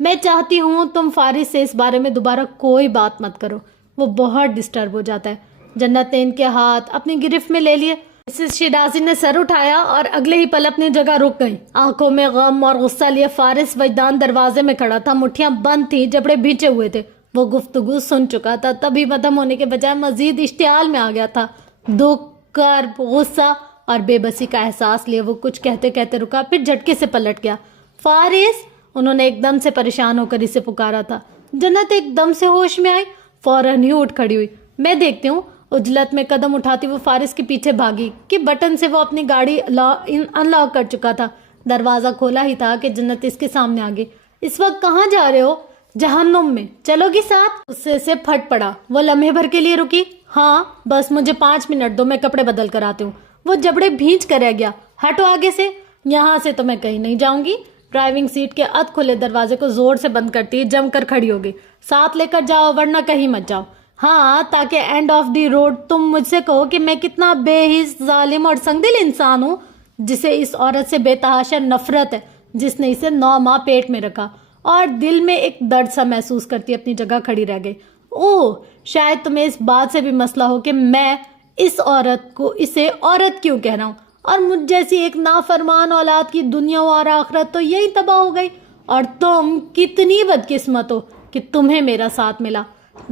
میں چاہتی ہوں تم فارس سے اس بارے میں دوبارہ کوئی بات مت کرو، وہ بہت ڈسٹرب ہو جاتا ہے۔ جنت نے ان کے ہاتھ اپنی گرفت میں لے لیے۔ مسز شیرازی نے سر اٹھایا اور اگلے ہی پل اپنی جگہ رک گئی۔ آنکھوں میں غم اور غصہ لیے فارس وجدان دروازے میں کھڑا تھا، مٹھیاں بند تھیں، جبڑے بھیچے ہوئے تھے۔ وہ گفتگو سن چکا تھا، تبھی ختم ہونے کے بجائے مزید اشتعال میں آ گیا تھا۔ دکھ، کرب، غصہ اور بے بسی کا احساس لیے وہ کچھ کہتے کہتے رکا، پھر جھٹکے سے پلٹ گیا۔ فارس! انہوں نے ایک دم سے پریشان ہو کر اسے پکارا تھا۔ جنت ایک دم سے ہوش میں آئی، فوراً ہی اٹھ کھڑی ہوئی۔ میں دیکھتی ہوں۔ اجلت میں قدم اٹھاتی وہ فارس کے پیچھے بھاگی کہ بٹن سے وہ اپنی گاڑی ان لاک کر چکا تھا۔ دروازہ کھولا ہی تھا کہ جنت اس کے سامنے آ گئی۔ اس وقت کہاں جا رہے ہو؟ جہنم میں، چلو گی ساتھ؟ غصے سے پھٹ پڑا۔ وہ لمحے بھر کے لیے رکی۔ ہاں بس مجھے 5 منٹ دو، میں کپڑے بدل کر آتی ہوں۔ وہ جبڑے بھینچ کر رہ گیا۔ ہٹو آگے سے، یہاں سے تو میں کہیں نہیں جاؤں گی۔ ڈرائیونگ سیٹ کے ادھ کھلے دروازے کو زور سے بند کرتی جم کر کھڑی ہو گئی۔ ساتھ لے کر جاؤ ورنہ کہیں مت جاؤ۔ ہاں، تاکہ اینڈ آف دی روڈ تم مجھ سے کہو کہ میں کتنا بے حس، ظالم اور سنگ دل انسان ہوں، جسے اس عورت سے بے تحاشا نفرت ہے، جس نے اسے 9 ماہ پیٹ میں رکھا۔ اور دل میں ایک درد سا محسوس کرتی اپنی جگہ کھڑی رہ گئی۔ اوہ، شاید تمہیں اس بات سے بھی مسئلہ ہو کہ میں اس عورت کو اسے عورت کیوں کہہ رہا ہوں، اور مجھ جیسی ایک نافرمان اولاد کی دنیا اور آخرت تو یہی تباہ ہو گئی، اور تم کتنی بدقسمت ہو کہ تمہیں میرا ساتھ ملا۔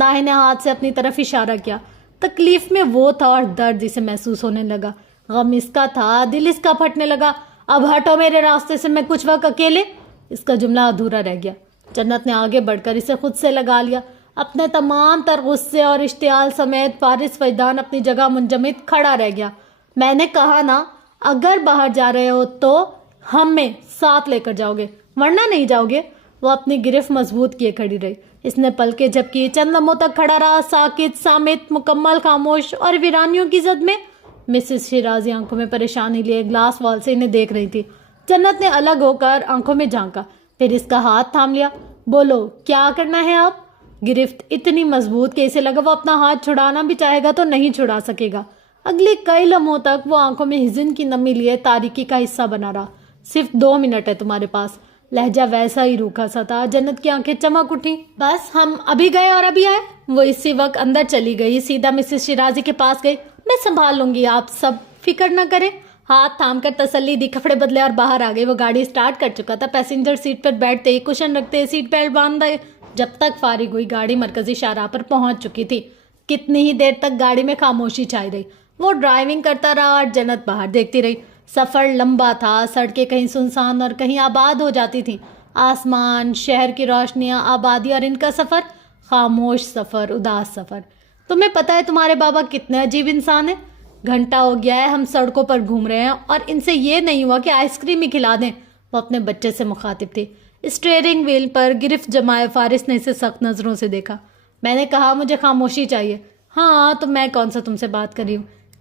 داہنے ہاتھ سے اپنی طرف اشارہ کیا۔ تکلیف میں وہ تھا اور درد اسے محسوس ہونے لگا۔ غم اس کا تھا، دل اس کا پھٹنے لگا۔ اب ہٹو میرے راستے سے، میں کچھ وقت اکیلے۔ اس کا جملہ ادھورا رہ گیا۔ جنت نے آگے بڑھ کر اسے خود سے لگا لیا۔ اپنے تمام تر غصے اور اشتعال سمیت فارس وجدان اپنی جگہ منجمد کھڑا رہ گیا۔ میں نے کہا نا، اگر باہر جا رہے ہو تو ہمیں ساتھ لے کر جاؤ گے، ورنہ نہیں جاؤ گے۔ وہ اپنی گرفت مضبوط کیے کھڑی رہی۔ اس نے پلکیں جھپکی، چند لمحوں تک کھڑا رہا، ساکت، صامت، مکمل خاموش اور ویرانیوں کی زد میں۔ مسز شیرازی آنکھوں میں پریشانی لیے گلاس وال سے انہیں دیکھ رہی تھی۔ جنت نے الگ ہو کر آنکھوں میں جھانکا، پھر اس کا ہاتھ تھام لیا۔ بولو، کیا کرنا ہے آپ؟ گرفت اتنی مضبوط کہ اسے لگا وہ اپنا ہاتھ چھڑانا بھی چاہے گا تو نہیں چھڑا سکے گا۔ اگلے کئی لمحوں تک وہ آنکھوں میں حزن کی نمی لیے تاریکی کا حصہ بنا رہا۔ صرف 2 منٹ ہے تمہارے پاس۔ لہجہ ویسا ہی روکھا سا تھا۔ جنت کی آنکھیں چمک اٹھیں۔ بس ہم ابھی گئے اور ابھی آئے؟ وہ اسی وقت اندر چلی گئی، سیدھا مسز شیرازی کے پاس گئی۔ میں سنبھال لوں گی، آپ سب فکر نہ کریں۔ ہاتھ تھام کر تسلی دی، کپڑے بدلے اور باہر آ گئی۔ وہ گاڑی سٹارٹ کر چکا تھا۔ پیسنجر سیٹ پر بیٹھتے ہی کشن رکھتے، سیٹ بیلٹ باندھے جب تک فارغ ہوئی، گاڑی مرکزی شاہراہ پر پہنچ چکی تھی۔ کتنی ہی دیر تک گاڑی میں خاموشی چھائی رہی۔ وہ ڈرائیونگ کرتا رہا اور جنت باہر دیکھتی رہی۔ سفر لمبا تھا، سڑکیں کہیں سنسان اور کہیں آباد ہو جاتی تھیں۔ آسمان، شہر کی روشنیاں، آبادی اور ان کا سفر، خاموش سفر، اداس سفر۔ تمہیں پتہ ہے تمہارے بابا کتنے عجیب انسان ہیں؟ گھنٹہ ہو گیا ہے ہم سڑکوں پر گھوم رہے ہیں اور ان سے یہ نہیں ہوا کہ آئس کریم ہی کھلا دیں۔ وہ اپنے بچے سے مخاطب تھی۔ اسٹیئرنگ وہیل پر گرفت جمائے فارس نے اسے سخت نظروں سے دیکھا۔ میں نے کہا مجھے خاموشی چاہیے۔ ہاں تو میں کون سا تم سے بات کر رہی ہوں؟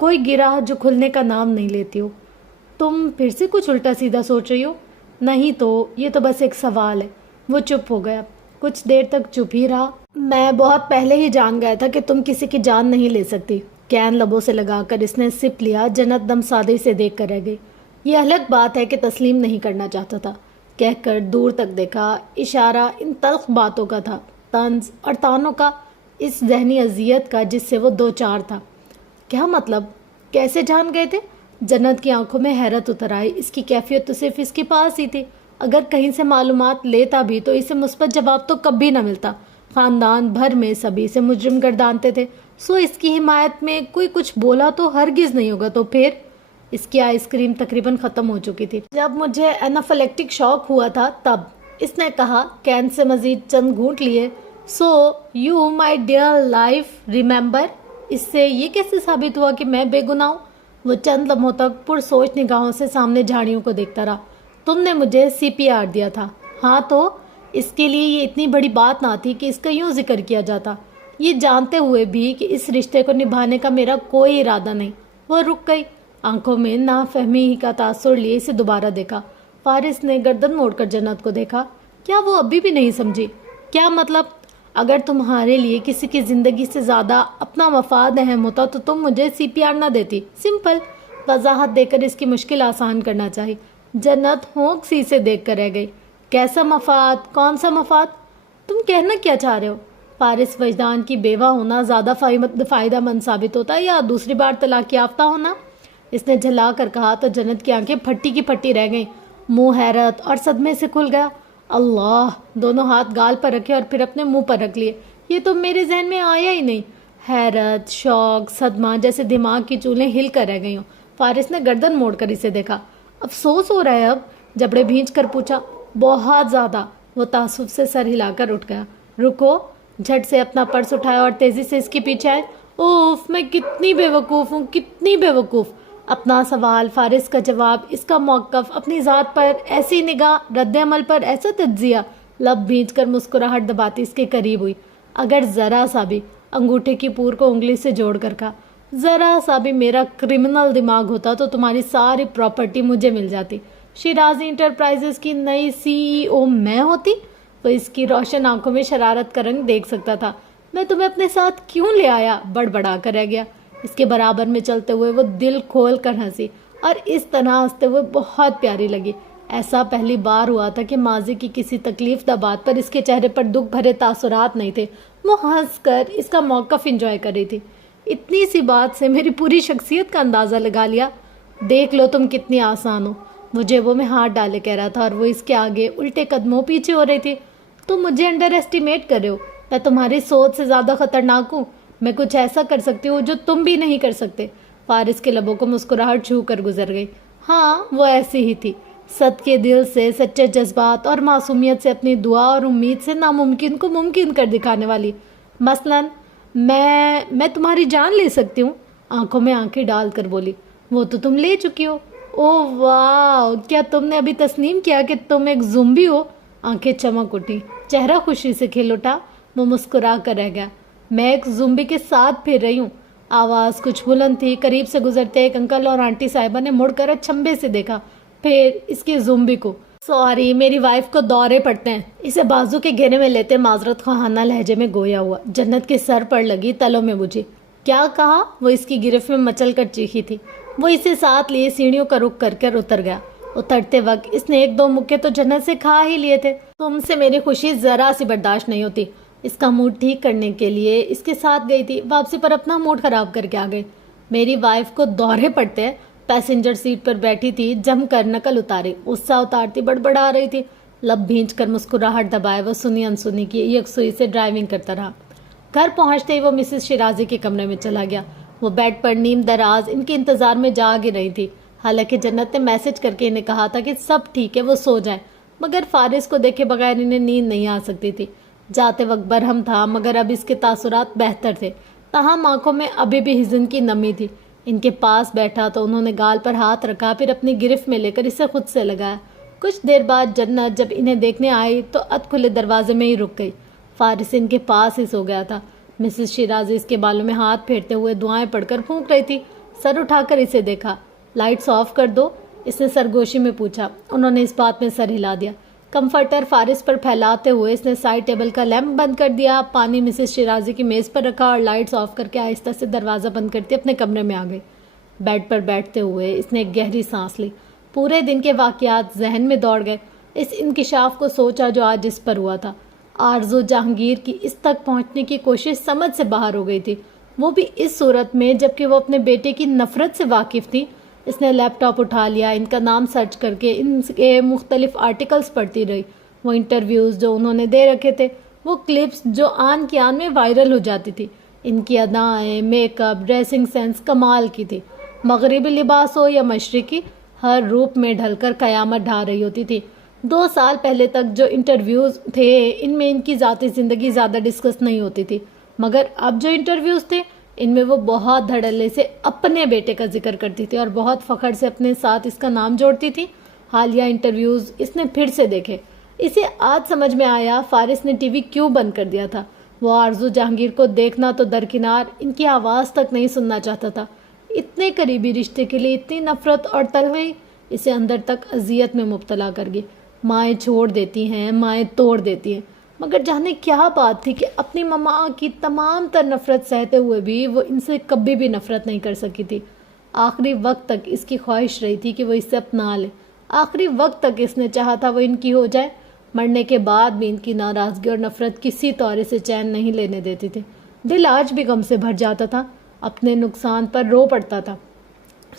کوئی گرہ جو کھلنے کا نام نہیں لیتی ہو۔ تم پھر سے کچھ الٹا سیدھا سوچ رہی ہو؟ نہیں تو یہ تو بس ایک سوال ہے۔ وہ چپ ہو گیا، کچھ دیر تک چپ ہی رہا۔ میں بہت پہلے ہی جان گیا تھا کہ تم کسی کی جان نہیں لے سکتی۔ کین لبوں سے لگا کر اس نے سپ لیا۔ جنت دم سادے سے دیکھ کر رہ گئی۔ یہ الگ بات ہے کہ تسلیم نہیں کرنا چاہتا تھا، کہہ کر دور تک دیکھا۔ اشارہ ان تلخ باتوں کا تھا، طنز اور طعنوں کا، اس ذہنی اذیت کا جس سے وہ دو چار تھا۔ کیا مطلب؟ کیسے جان گئے تھے؟ جنت کی آنکھوں میں حیرت اتر آئی۔ اس کی کیفیت تو صرف اس کے پاس ہی تھی۔ اگر کہیں سے معلومات لیتا بھی تو اسے مثبت جواب تو کبھی نہ ملتا۔ خاندان بھر میں سبھی اسے مجرم گردانتے تھے، سو اس کی حمایت میں کوئی کچھ بولا تو ہرگز نہیں ہوگا۔ تو پھر اس کی آئس کریم تقریباً ختم ہو چکی تھی۔ جب مجھے اینافیلیکٹک شاک ہوا تھا تب، اس نے کہا۔ کین سے مزید چند گھونٹ لیے۔ So you my dear life remember, اس سے یہ کیسے ثابت ہوا کہ میں بے گناہ ہوں؟ وہ چند لمحوں تک پرسوچ نگاہوں سے سامنے جھاڑیوں کو دیکھتا رہا۔ تم نے مجھے CPR دیا تھا، ہاں، تو اس کے لیے یہ اتنی بڑی بات نہ تھی کہ اس کا یوں ذکر کیا جاتا، یہ جانتے ہوئے بھی کہ اس رشتے کو نبھانے کا میرا کوئی ارادہ نہیں۔ وہ رک گئی، آنکھوں میں نافہمی کا تاثر لیے اسے دوبارہ دیکھا۔ فارس نے گردن موڑ کر جنت کو دیکھا۔ کیا وہ ابھی بھی نہیں سمجھی؟ کیا مطلب؟ اگر تمہارے لیے کسی کی زندگی سے زیادہ اپنا مفاد اہم ہوتا تو تم مجھے CPR نہ دیتی۔ سمپل وضاحت دے کر اس کی مشکل آسان کرنا چاہی۔ جنت ہونک سی سے دیکھ کر رہ گئی۔ کیسا مفاد؟ کون سا مفاد؟ تم کہنا کیا چاہ رہے ہو؟ فارس، وجدان کی بیوہ ہونا زیادہ فائدہ مند ثابت ہوتا ہے یا دوسری بار طلاق یافتہ ہونا؟ اس نے جھلا کر کہا تو جنت کی آنکھیں پھٹی کی پھٹی رہ گئیں، منہ حیرت اور صدمے سے کھل گیا۔ اللہ! دونوں ہاتھ گال پر رکھے اور پھر اپنے منہ پر رکھ لیے۔ یہ تو میرے ذہن میں آیا ہی نہیں۔ حیرت، شوق، صدمہ، جیسے دماغ کی چولیں ہل کر رہ گئی ہوں۔ فارس نے گردن موڑ کر اسے دیکھا۔ افسوس ہو رہا ہے اب؟ جبڑے بھینچ کر پوچھا۔ بہت زیادہ۔ وہ تعصب سے سر ہلا کر اٹھ گیا۔ رکو! جھٹ سے اپنا پرس اٹھایا اور تیزی سے اس کے پیچھے آئے۔ اوف! میں کتنی بے وقوف ہوں، کتنی بے وقوف! اپنا سوال، فارس کا جواب، اس کا موقف، اپنی ذات پر ایسی نگاہ، رد عمل پر ایسا تجزیہ۔ لب بھینچ کر مسکراہٹ دباتی اس کے قریب ہوئی۔ اگر ذرا سا بھی، انگوٹھے کی پور کو انگلی سے جوڑ کر کہا، ذرا سا بھی میرا کرمنل دماغ ہوتا تو تمہاری ساری پراپرٹی مجھے مل جاتی۔ شیرازی انٹرپرائزز کی نئی CEO میں ہوتی۔ وہ اس کی روشن آنکھوں میں شرارت کا رنگ دیکھ سکتا تھا۔ میں تمہیں اپنے ساتھ کیوں لے آیا؟ بڑبڑا کر رہ گیا۔ اس کے برابر میں چلتے ہوئے وہ دل کھول کر ہنسی اور اس طرح ہنستے ہوئے بہت پیاری لگی۔ ایسا پہلی بار ہوا تھا کہ ماضی کی کسی تکلیف دہ بات پر اس کے چہرے پر دکھ بھرے تاثرات نہیں تھے۔ وہ ہنس کر اس کا موقف انجوائے کر رہی تھی۔ اتنی سی بات سے میری پوری شخصیت کا اندازہ لگا لیا۔ دیکھ لو تم کتنی آسان ہو۔ وہ جیبوں میں ہاتھ ڈالے کہہ رہا تھا اور وہ اس کے آگے الٹے قدموں پیچھے ہو رہی تھی۔ تم مجھے انڈر ایسٹیمیٹ کر رہے ہو۔ میں تمہاری سوچ سے زیادہ خطرناک ہوں۔ میں کچھ ایسا کر سکتی ہوں جو تم بھی نہیں کر سکتے۔ فارس کے لبوں کو مسکراہٹ چھو کر گزر گئی۔ ہاں، وہ ایسی ہی تھی، صدقے دل سے، سچے جذبات اور معصومیت سے اپنی دعا اور امید سے ناممکن کو ممکن کر دکھانے والی۔ مثلاً میں تمہاری جان لے سکتی ہوں، آنکھوں میں آنکھیں ڈال کر بولی۔ وہ تو تم لے چکی ہو۔ اوہ واو! کیا تم نے ابھی تسلیم کیا کہ تم ایک زومبی ہو؟ آنکھیں چمک اٹھی، چہرہ خوشی سے کھل اٹھا۔ وہ مسکرا کر رہ گیا۔ میں ایک زومبی کے ساتھ پھر رہی ہوں۔ آواز کچھ بلند تھی۔ قریب سے گزرتے ایک انکل اور آنٹی صاحبہ نے مڑ کر اچنبھے سے دیکھا، پھر اس کے زومبی کو۔ سوری، میری وائف کو دورے پڑتے ہیں۔ اسے بازو کے گھیرے میں لیتے معذرت خواہانہ لہجے میں گویا ہوا۔ جنت کے سر پر لگی تلوں میں بجھی۔ کیا کہا؟ وہ اس کی گرفت میں مچل کر چیخی تھی۔ وہ اسے ساتھ لیے سیڑھیوں کا رخ کر کر اتر گیا۔ اترتے وقت اس نے ایک دو مکے تو جنت سے کھا ہی لیے تھے۔ تم سے میری خوشی ذرا سی برداشت نہیں ہوتی۔ اس کا موڈ ٹھیک کرنے کے لیے اس کے ساتھ گئی تھی، واپسی پر اپنا موڈ خراب کر کے آ گئی۔ میری وائف کو دورے پڑتے ہیں۔ پیسنجر سیٹ پر بیٹھی تھی، جم کر نقل اتاری، غصہ اتارتی بڑبڑا رہی تھی۔ لب بھینچ کر مسکراہٹ دبائے وہ سنی انسنی کی یکسوئی سے ڈرائیونگ کرتا رہا۔ گھر پہنچتے ہی وہ مسز شیرازی کے کمرے میں چلا گیا۔ وہ بیڈ پر نیم دراز ان کے انتظار میں جاگ ہی رہی تھی۔ حالانکہ جنت نے میسج کر کے انہیں کہا تھا کہ سب ٹھیک ہے، وہ سو جائیں، مگر فارس کو دیکھے بغیر انہیں نیند نہیں آ سکتی تھی۔ جاتے وقت برہم تھا مگر اب اس کے تاثرات بہتر تھے، تاہم آنکھوں میں ابھی بھی حزن کی نمی تھی۔ ان کے پاس بیٹھا تو انہوں نے گال پر ہاتھ رکھا، پھر اپنی گرفت میں لے کر اسے خود سے لگایا۔ کچھ دیر بعد جنت جب انہیں دیکھنے آئی تو اد کھلے دروازے میں ہی رک گئی۔ فارس ان کے پاس ہی سو گیا تھا۔ مسز شیرازی اس کے بالوں میں ہاتھ پھیرتے ہوئے دعائیں پڑھ کر پھونک رہی تھی۔ سر اٹھا کر اسے دیکھا. لائٹس آف کر دو, اس نے سرگوشی میں پوچھا. انہوں نے اس بات میں سر ہلا دیا. کمفرٹر فارس پر پھیلاتے ہوئے اس نے سائڈ ٹیبل کا لیمپ بند کر دیا. پانی مسز شیرازی کی میز پر رکھا اور لائٹس آف کر کے آہستہ سے دروازہ بند کرتے اپنے کمرے میں آ گئی. بیڈ پر بیٹھتے ہوئے اس نے ایک گہری سانس لی. پورے دن کے واقعات ذہن میں دوڑ گئے. اس انکشاف کو سوچا جو آج اس پر ہوا تھا. آرزو جہانگیر کی اس تک پہنچنے کی کوشش سمجھ سے باہر ہو گئی تھی, وہ بھی اس صورت میں جبکہ وہ اپنے بیٹے کی نفرت سے واقف تھی. اس نے لیپ ٹاپ اٹھا لیا, ان کا نام سرچ کر کے ان کے مختلف آرٹیکلز پڑھتی رہی. وہ انٹرویوز جو انہوں نے دے رکھے تھے, وہ کلپس جو آن کی آن میں وائرل ہو جاتی تھی. ان کی ادائیں, میک اپ, ڈریسنگ سینس کمال کی تھی. مغربی لباس ہو یا مشرقی, ہر روپ میں ڈھل کر قیامت ڈھا رہی ہوتی تھی. 2 سال پہلے تک جو انٹرویوز تھے ان میں ان کی ذاتی زندگی زیادہ ڈسکس نہیں ہوتی تھی, مگر اب جو انٹرویوز تھے ان میں وہ بہت دھڑلے سے اپنے بیٹے کا ذکر کرتی تھی اور بہت فخر سے اپنے ساتھ اس کا نام جوڑتی تھی. حالیہ انٹرویوز اس نے پھر سے دیکھے. اسے آج سمجھ میں آیا فارس نے ٹی وی کیوں بند کر دیا تھا. وہ آرزو جہانگیر کو دیکھنا تو درکنار, ان کی آواز تک نہیں سننا چاہتا تھا. اتنے قریبی رشتے کے لیے اتنی نفرت اور تلخی اسے اندر تک اذیت میں مبتلا کر گئی. مائیں چھوڑ دیتی ہیں, مائیں توڑ دیتی ہیں, مگر جانے کیا بات تھی کہ اپنی ماں کی تمام تر نفرت سہتے ہوئے بھی وہ ان سے کبھی بھی نفرت نہیں کر سکی تھی. آخری وقت تک اس کی خواہش رہی تھی کہ وہ اس سے اپنا لے. آخری وقت تک اس نے چاہا تھا وہ ان کی ہو جائے. مرنے کے بعد بھی ان کی ناراضگی اور نفرت کسی طور سے چین نہیں لینے دیتی تھی. دل آج بھی غم سے بھر جاتا تھا, اپنے نقصان پر رو پڑتا تھا.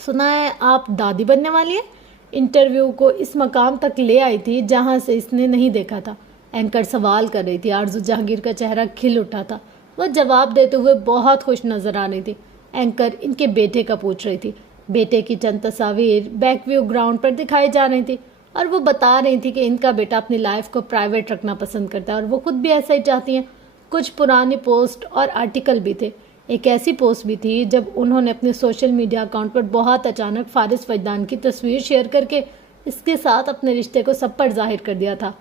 سنا ہے آپ دادی بننے والی ہیں. انٹرویو کو اس مقام تک لے آئی تھی جہاں سے اس نے نہیں دیکھا تھا. اینکر سوال کر رہی تھی. آرزو جہانگیر کا چہرہ کھل اٹھا تھا. وہ جواب دیتے ہوئے بہت خوش نظر آ رہی تھی. اینکر ان کے بیٹے کا پوچھ رہی تھی. بیٹے کی چند تصاویر بیک ویو گراؤنڈ پر دکھائی جا رہی تھی اور وہ بتا رہی تھی کہ ان کا بیٹا اپنی لائف کو پرائیویٹ رکھنا پسند کرتا ہے اور وہ خود بھی ایسا ہی چاہتی ہیں. کچھ پرانی پوسٹ اور آرٹیکل بھی تھے. ایک ایسی پوسٹ بھی تھی جب انہوں نے اپنے سوشل میڈیا اکاؤنٹ پر بہت اچانک فارس وجدان کی تصویر شیئر کر کے اس کے ساتھ اپنے رشتے کو سب پر ظاہر کر دیا تھا.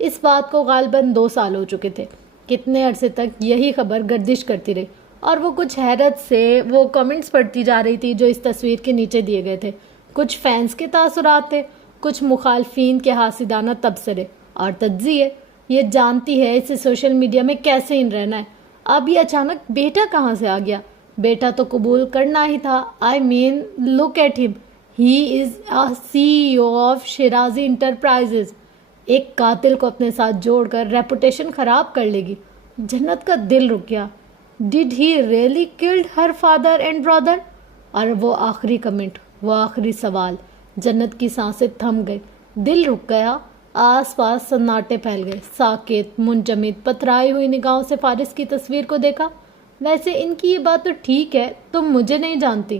اس بات کو غالباً 2 سال ہو چکے تھے. کتنے عرصے تک یہی خبر گردش کرتی رہی اور وہ کچھ حیرت سے وہ کمنٹس پڑھتی جا رہی تھی جو اس تصویر کے نیچے دیے گئے تھے. کچھ فینس کے تاثرات تھے, کچھ مخالفین کے حاسدانہ تبصرے اور تجزیے. یہ جانتی ہے اسے سوشل میڈیا میں کیسے ان رہنا ہے. اب یہ اچانک بیٹا کہاں سے آ گیا. بیٹا تو قبول کرنا ہی تھا. آئی مین لک ایٹ ہم, ہی از CEO آف شیرازی انٹرپرائزز. ایک قاتل کو اپنے ساتھ جوڑ کر ریپوٹیشن خراب کر لے گی. جنت کا دل رک گیا. Did he really killed her father and brother. اور وہ آخری کمنٹ, وہ آخری سوال. جنت کی سانسیں تھم گئی, دل رک گیا. آس پاس سناٹے پھیل گئے. ساکت, منجمد, پتھرائی ہوئی نگاہوں سے فارس کی تصویر کو دیکھا. ویسے ان کی یہ بات تو ٹھیک ہے, تم مجھے نہیں جانتی.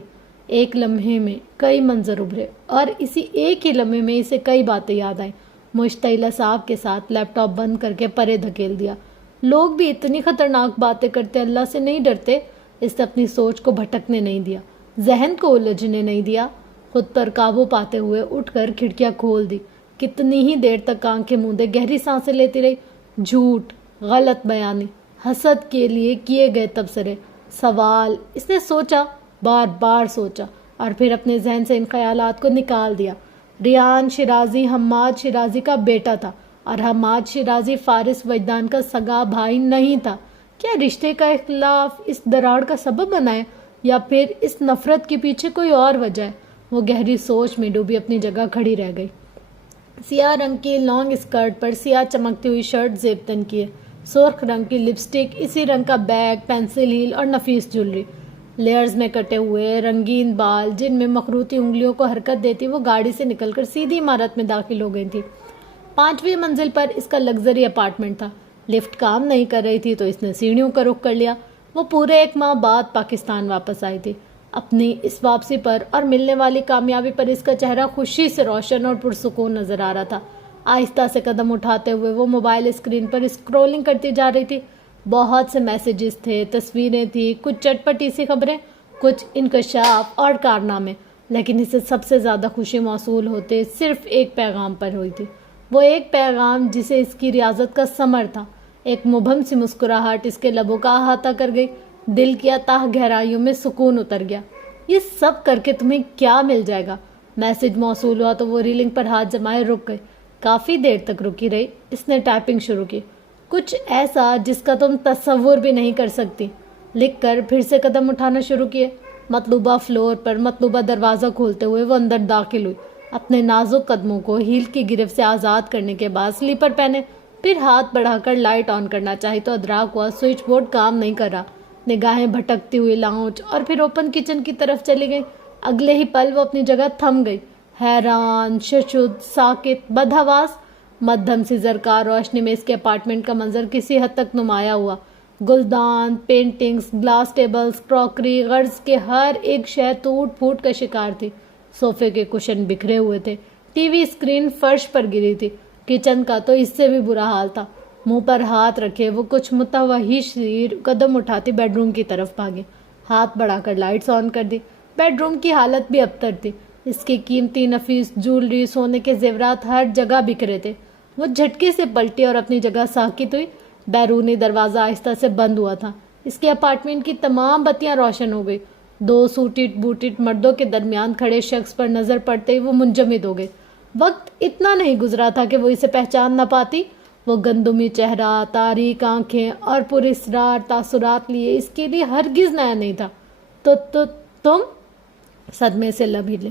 ایک لمحے میں کئی منظر ابھرے اور اسی ایک ہی لمحے میں اسے کئی باتیں یاد آئیں. مشتعلہ صاحب کے ساتھ لیپ ٹاپ بند کر کے پرے دھکیل دیا. لوگ بھی اتنی خطرناک باتیں کرتے اللہ سے نہیں ڈرتے. اس نے اپنی سوچ کو بھٹکنے نہیں دیا, ذہن کو الجھنے نہیں دیا. خود پر قابو پاتے ہوئے اٹھ کر کھڑکیاں کھول دی. کتنی ہی دیر تک آنکھیں موندے گہری سانسیں لیتی رہی. جھوٹ, غلط بیانی, حسد کے لیے کیے گئے تبصرے, سوال. اس نے سوچا, بار بار سوچا اور پھر اپنے ذہن سے ان خیالات کو نکال دیا. ریان شیرازی حماد شیرازی کا بیٹا تھا اور حماد شیرازی فارس وجدان کا سگا بھائی نہیں تھا. کیا رشتے کا اختلاف اس دراڑ کا سبب بنا ہے یا پھر اس نفرت کے پیچھے کوئی اور وجہ ہے؟ وہ گہری سوچ میں ڈوبی اپنی جگہ کھڑی رہ گئی. سیاہ رنگ کی لانگ اسکرٹ پر سیاہ چمکتی ہوئی شرٹ زیب تن کی ہے, سرخ رنگ کی لپسٹک, اسی رنگ کا بیگ, پینسل ہیل اور نفیس جولری. لیئرز میں کٹے ہوئے رنگین بال جن میں مخروطی انگلیوں کو حرکت دیتی وہ گاڑی سے نکل کر سیدھی عمارت میں داخل ہو گئی تھی. 5ویں منزل پر اس کا لگژری اپارٹمنٹ تھا. لفٹ کام نہیں کر رہی تھی تو اس نے سیڑھیوں کا رخ کر لیا. وہ پورے 1 ماہ بعد پاکستان واپس آئی تھی. اپنی اس واپسی پر اور ملنے والی کامیابی پر اس کا چہرہ خوشی سے روشن اور پرسکون نظر آ رہا تھا. آہستہ سے قدم اٹھاتے ہوئے وہ موبائل اسکرین پر اسکرولنگ کرتی جا رہی تھی. بہت سے میسیجز تھے, تصویریں تھیں, کچھ چٹپٹی سی خبریں, کچھ انکشاف اور کارنامے, لیکن اسے سب سے زیادہ خوشی موصول ہوتے صرف ایک پیغام پر ہوئی تھی. وہ ایک پیغام جسے اس کی ریاضت کا ثمر تھا. ایک مبہم سی مسکراہٹ اس کے لبوں کا احاطہ کر گئی. دل کی اتاہ گہرائیوں میں سکون اتر گیا. یہ سب کر کے تمہیں کیا مل جائے گا؟ میسج موصول ہوا تو وہ ریلنگ پر ہاتھ جمائے رک گئی. کافی دیر تک رکی رہی. اس نے ٹائپنگ شروع کی. کچھ ایسا جس کا تم تصور بھی نہیں کر سکتی. لکھ کر پھر سے قدم اٹھانا شروع کیے. مطلوبہ فلور پر مطلوبہ دروازہ کھولتے ہوئے وہ اندر داخل ہوئی. اپنے نازک قدموں کو ہیل کی گرفت سے آزاد کرنے کے بعد سلیپر پہنے. پھر ہاتھ بڑھا کر لائٹ آن کرنا چاہی تو ادراک ہوا سوئچ بورڈ کام نہیں کر رہا. نگاہیں بھٹکتی ہوئی لاؤنج اور پھر اوپن کچن کی طرف چلی گئی. اگلے ہی پل وہ اپنی جگہ تھم گئی. حیران، ششد، ساکت، بدحواس. مدھم سی زرکار روشنی میں اس کے اپارٹمنٹ کا منظر کسی حد تک نمایاں ہوا. گلدان، پینٹنگز، گلاس ٹیبلز، کراکری، غرض کے ہر ایک شے ٹوٹ پھوٹ کا شکار تھی. صوفے کے کشن بکھرے ہوئے تھے. ٹی وی اسکرین فرش پر گری تھی. کچن کا تو اس سے بھی برا حال تھا. منہ پر ہاتھ رکھے وہ کچھ متوحش قدم اٹھاتی بیڈ روم کی طرف بھاگی. ہاتھ بڑھا کر لائٹس آن کر دی. بیڈ روم کی حالت بھی ابتر تھی. اس کی قیمتی نفیس جولری، سونے کے زیورات ہر جگہ بکھرے تھے. وہ جھٹکے سے پلٹی اور اپنی جگہ ساکت ہوئی. بیرونی دروازہ آہستہ سے بند ہوا تھا. اس کے اپارٹمنٹ کی تمام بتیاں روشن ہو گئی. 2 سوٹڈ بوٹڈ مردوں کے درمیان کھڑے شخص پر نظر پڑتے ہی وہ منجمد ہو گئے. وقت اتنا نہیں گزرا تھا کہ وہ اسے پہچان نہ پاتی. وہ گندمی چہرہ، تاریک آنکھیں اور پراسرار تاثرات لیے اس کے لیے ہرگز نیا نہیں تھا. تو تم؟ صدمے سے لب ہلے.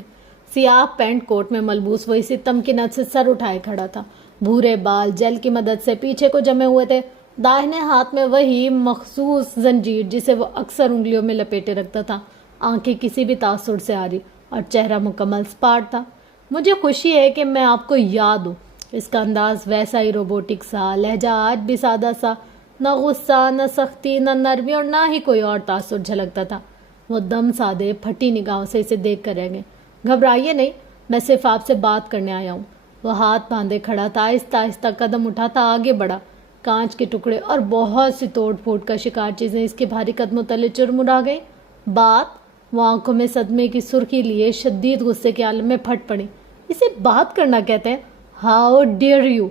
سیاہ پینٹ کوٹ میں ملبوس وہ اسی تمکنت سے سر اٹھائے کھڑا تھا. بھورے بال جیل کی مدد سے پیچھے کو جمے ہوئے تھے. داہنے ہاتھ میں وہی مخصوص زنجیر جسے وہ اکثر انگلیوں میں لپیٹے رکھتا تھا. آنکھیں کسی بھی تاثر سے آ رہی اور چہرہ مکمل سپاٹ تھا. مجھے خوشی ہے کہ میں آپ کو یاد ہوں. اس کا انداز ویسا ہی روبوٹک سا، لہجہ آج بھی سادہ سا. نہ غصہ، نہ سختی، نہ نرمی اور نہ ہی کوئی اور تاثر جھلکتا تھا. وہ دم سادے پھٹی نگاہوں سے اسے دیکھ کر رہ گئے. گھبرائیے نہیں، میں صرف آپ سے بات کرنے آیا ہوں. وہ ہاتھ باندھے کھڑا تھا. آہستہ آہستہ قدم اٹھاتا آگے بڑھا. کانچ کے ٹکڑے اور بہت سی توڑ پھوٹ کا شکار چیزیں اس کے بھاری قدموں تلے چرمرا گئی. بات؟ وہ آنکھوں میں صدمے کی سرخی لیے شدید غصے کے عالم میں پھٹ پڑی. اسے بات کرنا کہتے ہیں؟ How dare you!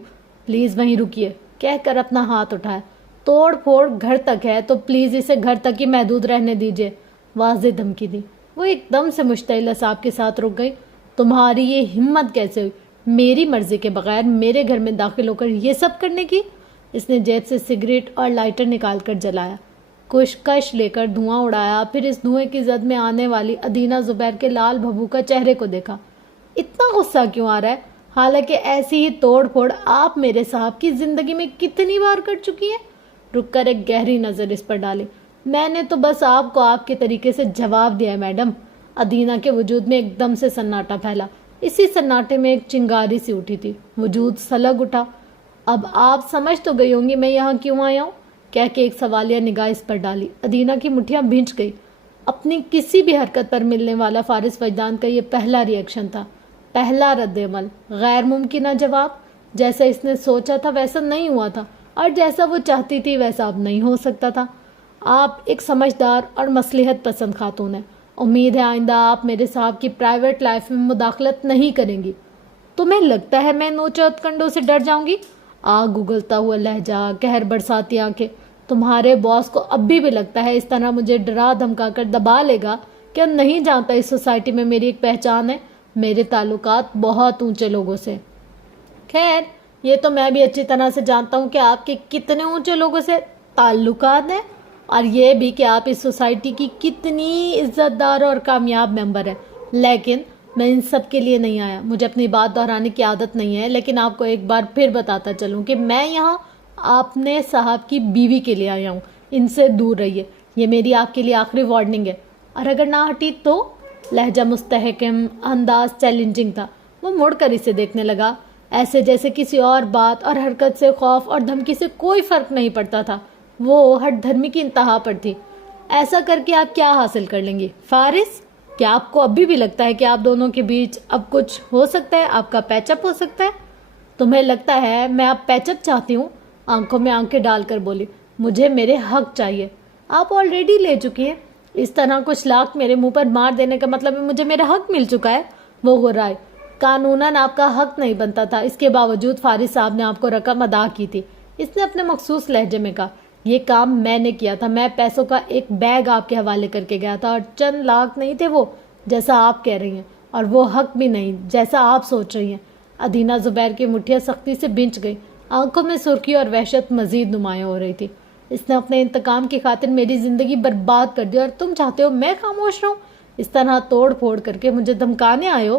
پلیز وہیں رکیے، کہہ کر اپنا ہاتھ اٹھایا. توڑ پھوڑ گھر تک ہے تو پلیز اسے گھر تک ہی محدود رہنے دیجیے. واضح دھمکی دی. وہ ایک دم سے مشتعل اعصاب کے ساتھ رک گئی. تمہاری یہ ہمت کیسے ہوئی میری مرضی کے بغیر میرے گھر میں داخل ہو کر یہ سب کرنے کی؟ اس نے جیب سے سگریٹ اور لائٹر نکال کر جلایا. کش لے کر دھواں اڑایا. پھر اس دھوئیں کی زد میں آنے والی ادینہ زبیر کے لال بھبو کا چہرے کو دیکھا. اتنا غصہ کیوں آ رہا ہے؟ حالانکہ ایسی ہی توڑ پھوڑ آپ میرے صاحب کی زندگی میں کتنی بار کر چکی ہیں. رک کر ایک گہری نظر اس پر ڈالی. میں نے تو بس آپ کو آپ کے طریقے سے جواب دیا ہے میڈم. ادینہ کے وجود میں ایک دم سے سناٹا پھیلا. اسی سناٹے میں ایک چنگاری سی اٹھی تھی. وجود سلگ اٹھا. اب آپ سمجھ تو گئی ہوں گی میں یہاں کیوں آیا ہوں، کہہ کے ایک سوالیہ نگاہ اس پر ڈالی. ادینہ کی مٹھیاں بھینچ گئی. اپنی کسی بھی حرکت پر ملنے والا فارس وجدان کا یہ پہلا ری ایکشن تھا، پہلا رد عمل. غیر ممکنہ جواب. جیسا اس نے سوچا تھا ویسا نہیں ہوا تھا، اور جیسا وہ چاہتی تھی ویسا اب نہیں ہو سکتا تھا. آپ ایک سمجھدار اور مصلحت پسند خاتون ہیں. امید ہے آئندہ آپ میرے صاحب کی پرائیویٹ لائف میں مداخلت نہیں کریں گی. تمہیں لگتا ہے میں نوچت کنڈوں سے ڈر جاؤں گی؟ آگ اگلتا ہوا لہجہ، قہر برساتی آنکھیں. تمہارے باس کو اب بھی لگتا ہے اس طرح مجھے ڈرا دھمکا کر دبا لے گا؟ کیا نہیں جانتا اس سوسائٹی میں میری ایک پہچان ہے، میرے تعلقات بہت اونچے لوگوں سے. خیر یہ تو میں بھی اچھی طرح سے جانتا ہوں کہ آپ کے کتنے اونچے لوگوں سے تعلقات ہیں، اور یہ بھی کہ آپ اس سوسائٹی کی کتنی عزت دار اور کامیاب ممبر ہیں. لیکن میں ان سب کے لیے نہیں آیا. مجھے اپنی بات دہرانے کی عادت نہیں ہے، لیکن آپ کو ایک بار پھر بتاتا چلوں کہ میں یہاں اپنے صاحب کی بیوی کے لیے آیا ہوں. ان سے دور رہیے، یہ میری آپ کے لیے آخری وارننگ ہے. اور اگر نہ ہٹی تو؟ لہجہ مستحکم، انداز چیلنجنگ تھا. وہ مڑ کر اسے دیکھنے لگا، ایسے جیسے کسی اور بات اور حرکت سے خوف اور دھمکی سے کوئی فرق نہیں پڑتا تھا. وہ ہٹ دھرمی کی انتہا پر تھی. ایسا کر کے آپ کیا حاصل کر لیں گی فارس؟ کیا آپ کو ابھی بھی لگتا ہے کہ آپ دونوں کے بیچ اب کچھ ہو سکتا ہے، آپ کا پیچ اپ ہو سکتا ہے؟ تمہیں لگتا ہے میں اب پیچ اپ چاہتی ہوں؟ آنکھوں میں آنکھیں ڈال کر بولی. مجھے میرے حق چاہیے. آپ آلریڈی لے چکی ہیں. اس طرح کچھ لاکھ میرے منہ پر مار دینے کا مطلب ہے مجھے میرا حق مل چکا ہے. وہ غرائے. قانوناً آپ کا حق نہیں بنتا تھا. اس کے باوجود فارس صاحب نے آپ کو رقم ادا کی تھی. اس نے اپنے مخصوص لہجے میں کہا. یہ کام میں نے کیا تھا، میں پیسوں کا ایک بیگ آپ کے حوالے کر کے گیا تھا، اور چند لاکھ نہیں تھے وہ جیسا آپ کہہ رہی ہیں، اور وہ حق بھی نہیں جیسا آپ سوچ رہی ہیں۔ ادینہ زبیر کی مٹھیاں سختی سے بھنچ گئی، آنکھوں میں سرخی اور وحشت مزید نمایاں ہو رہی تھی۔ اس نے اپنے انتقام کی خاطر میری زندگی برباد کر دی، اور تم چاہتے ہو میں خاموش رہوں؟ اس طرح توڑ پھوڑ کر کے مجھے دھمکانے آئے ہو؟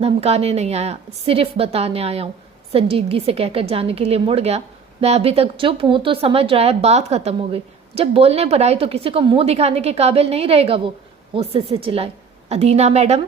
دھمکانے نہیں آیا، صرف بتانے آیا ہوں، سنجیدگی سے کہہ کر جانے کے لیے مڑ گیا۔ میں ابھی تک چپ ہوں تو سمجھ رہا ہے بات ختم ہو گئی، جب بولنے پر آئی تو کسی کو منہ دکھانے کے قابل نہیں رہے گا وہ۔ غصے سے چلائی، ادینہ میڈم،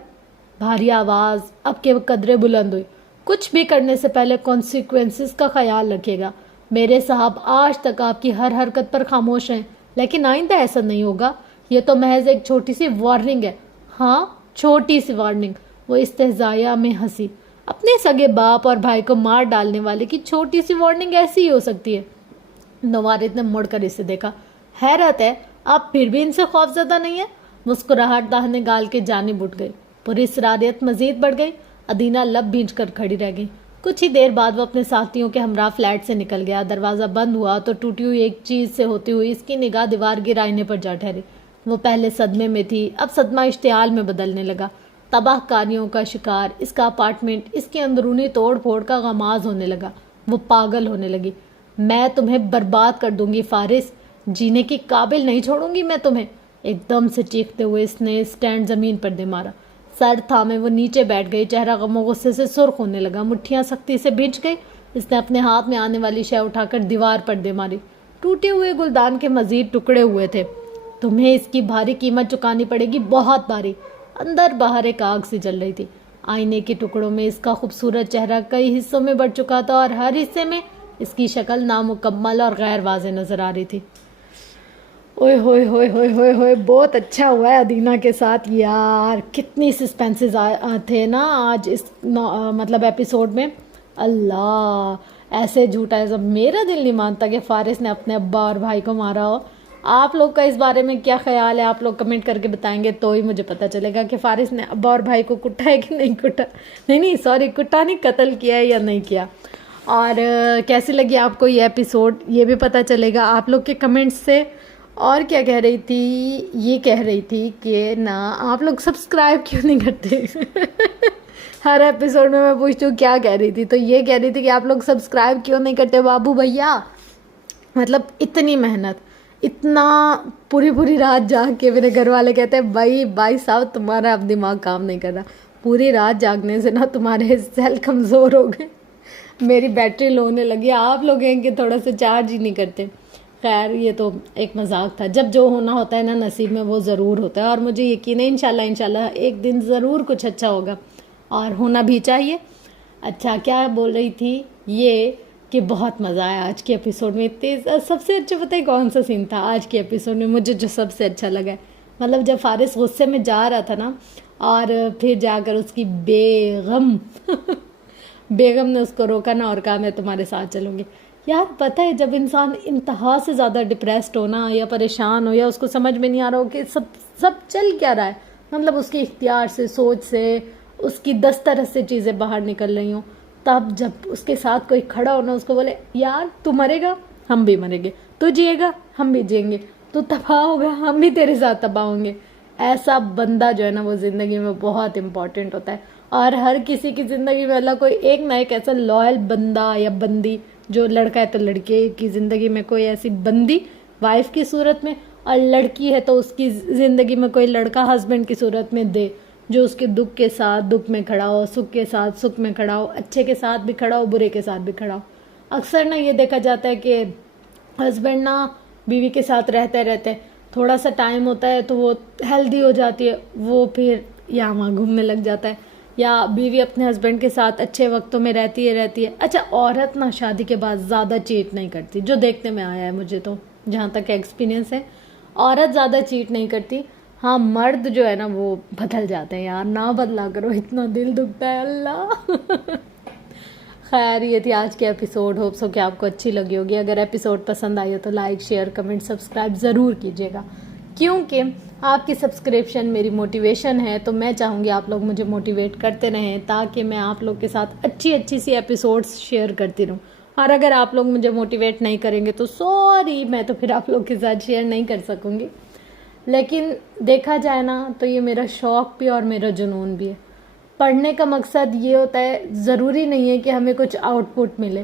بھاری آواز اب کے قدرے بلند ہوئی، کچھ بھی کرنے سے پہلے کانسیکوینسز کا خیال رکھے گا۔ میرے صاحب آج تک آپ کی ہر حرکت پر خاموش ہیں، لیکن آئندہ ایسا نہیں ہوگا، یہ تو محض ایک چھوٹی سی وارننگ ہے۔ ہاں، چھوٹی سی وارننگ۔ وہ استہزائیہ میں ہنسی۔ اپنے سگے باپ اور بھائی کو مار ڈالنے والے کی چھوٹی سی وارننگ ایسی ہی ہو سکتی ہے۔ نوارد نے مڑ کر اسے دیکھا۔ حیرت ہے آپ پھر بھی ان سے خوف زدہ نہیں ہیں؟ مسکراہٹ داہنے گال کے جانب اٹھ گئی۔ پراسراریت مزید بڑھ گئی۔ ادینہ لب بھینچ کر کھڑی رہ گئی۔ کچھ ہی دیر بعد وہ اپنے ساتھیوں کے ہمراہ فلیٹ سے نکل گیا۔ دروازہ بند ہوا تو ٹوٹی ہوئی ایک چیز سے ہوتی ہوئی اس کی نگاہ دیوار کے آئینے پر جا ٹھہری۔ وہ پہلے صدمے میں تھی، اب صدمہ اشتعال میں بدلنے لگا۔ تباہ کاریوں کا شکار اس کا اپارٹمنٹ اس کی اندرونی توڑ پھوڑ کا غماز ہونے لگا۔ وہ پاگل ہونے لگی۔ میں تمہیں برباد کر دوں گی فارس، جینے کی قابل نہیں چھوڑوں گی میں تمہیں۔ ایک دم سے چیختے ہوئے اس نے سٹینڈ زمین پر دے مارا۔ سر تھامے وہ نیچے بیٹھ گئی۔ چہرہ غم و غصے سے سرخ ہونے لگا، مٹھیاں سختی سے بھنچ گئی۔ اس نے اپنے ہاتھ میں آنے والی شے اٹھا کر دیوار پر دے ماری۔ ٹوٹے ہوئے گلدان کے مزید ٹکڑے ہوئے تھے۔ تمہیں اس کی بھاری قیمت چکانی پڑے گی، بہت بھاری۔ اندر باہر ایک آگ سی جل رہی تھی۔ آئینے کے ٹکڑوں میں اس کا خوبصورت چہرہ کئی حصوں میں بڑھ چکا تھا، اور ہر حصے میں اس کی شکل نامکمل اور غیر واضح نظر آ رہی تھی۔ اوئے ہوئے ہوئے ہوئے ہوئے ہوئے، بہت اچھا ہوا ہے ادینہ کے ساتھ یار، کتنی سسپینسز تھے نا آج اس مطلب ایپیسوڈ میں۔ اللہ، ایسے جھوٹا ہے سب۔ میرا دل نہیں مانتا کہ فارس نے اپنے ابا اور بھائی کو مارا ہو۔ آپ لوگ کا اس بارے میں کیا خیال ہے؟ آپ لوگ کمنٹ کر کے بتائیں گے تو ہی مجھے پتہ چلے گا کہ فارس نے ابا اور بھائی کو کٹا ہے کہ نہیں کٹا۔ نہیں سوری، کٹا نہیں، قتل کیا ہے یا نہیں کیا۔ اور کیسی لگی آپ کو یہ ایپیسوڈ، یہ بھی پتہ چلے گا آپ لوگ کے کمنٹس سے۔ اور کیا کہہ رہی تھی؟ یہ کہہ رہی تھی کہ نا آپ لوگ سبسکرائب کیوں نہیں کرتے؟ ہر ایپیسوڈ میں پوچھتی ہوں کیا کہہ رہی تھی، تو یہ کہہ رہی تھی کہ آپ لوگ سبسکرائب کیوں نہیں کرتے بابو بھیا؟ مطلب اتنی محنت، اتنا پوری رات جاگ کے میرے گھر والے کہتے ہیں بھائی صاحب تمہارا اب دماغ کام نہیں کر رہا، پوری رات جاگنے سے نا تمہارے سیل کمزور ہو گئے، میری بیٹری لو ہونے لگی۔ آپ لوگ ہیں کہ تھوڑا سا چارج ہی نہیں کرتے۔ خیر یہ تو ایک مذاق تھا، جب جو ہونا ہوتا ہے نا نصیب میں وہ ضرور ہوتا ہے، اور مجھے یقین ہے انشاءاللہ ایک دن ضرور کچھ اچھا ہوگا، اور ہونا بھی چاہیے۔ اچھا کیا بول رہی تھی؟ یہ کہ بہت مزہ آیا آج کے ایپیسوڈ میں۔ سب سے اچھا پتہ ہے کون سا سین تھا آج کے ایپیسوڈ میں مجھے جو سب سے اچھا لگا ہے؟ مطلب جب فارس غصے میں جا رہا تھا نا، اور پھر جا کر اس کی بیگم نے اس کو روکا نا اور کہا میں تمہارے ساتھ چلوں گی۔ یار پتہ ہے جب انسان انتہا سے زیادہ ڈپریسڈ ہو نا، یا پریشان ہو، یا اس کو سمجھ میں نہیں آ رہا ہو کہ سب چل کیا رہا ہے، مطلب اس کے اختیار سے، سوچ سے، اس کی دسترس سے چیزیں باہر نکل رہی ہوں، تب جب اس کے ساتھ کوئی کھڑا ہونا، اس کو بولے یار تو مرے گا ہم بھی مریں گے، تو جیے گا ہم بھی جئیں گے، تو تباہ ہوگا ہم بھی تیرے ساتھ تباہ ہوں گے، ایسا بندہ جو ہے نا وہ زندگی میں بہت امپورٹنٹ ہوتا ہے۔ اور ہر کسی کی زندگی میں اللہ کوئی ایک نہ ایک ایسا لائل بندہ یا بندی، جو لڑکا ہے تو لڑکے کی زندگی میں کوئی ایسی بندی وائف کی صورت میں، اور لڑکی ہے تو اس کی زندگی میں کوئی لڑکا ہسبینڈ کی صورت میں دے، جو اس کے دکھ کے ساتھ دکھ میں کھڑا ہو، سکھ کے ساتھ سکھ میں کھڑا ہو، اچھے کے ساتھ بھی کھڑا ہو، برے کے ساتھ بھی کھڑا ہو۔ اکثر نا یہ دیکھا جاتا ہے کہ ہسبینڈ نا بیوی کے ساتھ رہتے تھوڑا سا ٹائم ہوتا ہے تو وہ ہیلدی ہو جاتی ہے، وہ پھر یہاں وہاں گھومنے لگ جاتا ہے، یا بیوی اپنے ہسبینڈ کے ساتھ اچھے وقتوں میں رہتی ہے۔ اچھا عورت نا شادی کے بعد زیادہ چیٹ نہیں کرتی، جو دیکھنے میں آیا ہے مجھے، تو جہاں تک ایکسپیرینس ہے عورت زیادہ چیٹ نہیں کرتی۔ ہاں مرد جو ہے نا وہ بدل جاتے ہیں یار، نہ بدلا کرو، اتنا دل دکھتا ہے اللہ۔ خیر یہ تھی آج کے ایپیسوڈ، ہوپ سو کہ آپ کو اچھی لگی ہوگی۔ اگر ایپیسوڈ پسند آئی ہو تو لائک، شیئر، کمنٹ، سبسکرائب ضرور کیجیے گا، کیونکہ آپ کی سبسکرپشن میری موٹیویشن ہے، تو میں چاہوں گی آپ لوگ مجھے موٹیویٹ کرتے رہیں، تاکہ میں آپ لوگ کے ساتھ اچھی سی ایپیسوڈز شیئر کرتی رہوں۔ اور اگر آپ لوگ مجھے موٹیویٹ نہیں کریں گے تو سوری، میں تو پھر آپ لوگ کے ساتھ شیئر نہیں کر سکوں گی. لیکن دیکھا جائے نا تو یہ میرا شوق بھی اور میرا جنون بھی ہے. پڑھنے کا مقصد یہ ہوتا ہے، ضروری نہیں ہے کہ ہمیں کچھ آؤٹ پٹ ملے.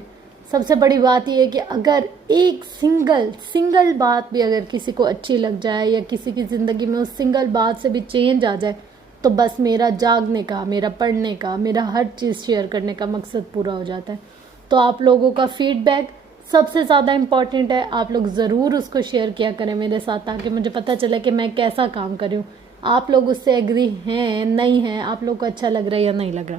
سب سے بڑی بات یہ ہے کہ اگر ایک سنگل بات بھی اگر کسی کو اچھی لگ جائے یا کسی کی زندگی میں اس سنگل بات سے بھی چینج آ جائے تو بس میرا جاگنے کا، میرا پڑھنے کا، میرا ہر چیز شیئر کرنے کا مقصد پورا ہو جاتا ہے. تو آپ لوگوں کا فیڈ بیک سب سے زیادہ امپورٹنٹ ہے. آپ لوگ ضرور اس کو شیئر کیا کریں میرے ساتھ تاکہ مجھے پتہ چلے کہ میں کیسا کام کر رہی ہوں. آپ لوگ اس سے ایگری ہیں نہیں ہیں، آپ لوگ کو اچھا لگ رہا ہے یا نہیں لگ رہا.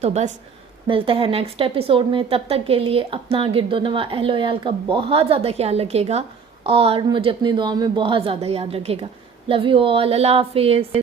تو بس ملتے ہیں نیکسٹ ایپیسوڈ میں. تب تک کے لیے اپنا گرد و نواح اہل و عیال کا بہت زیادہ خیال رکھیے گا اور مجھے اپنی دعا میں بہت زیادہ یاد رکھے گا. Love you all. اللہ حافظ.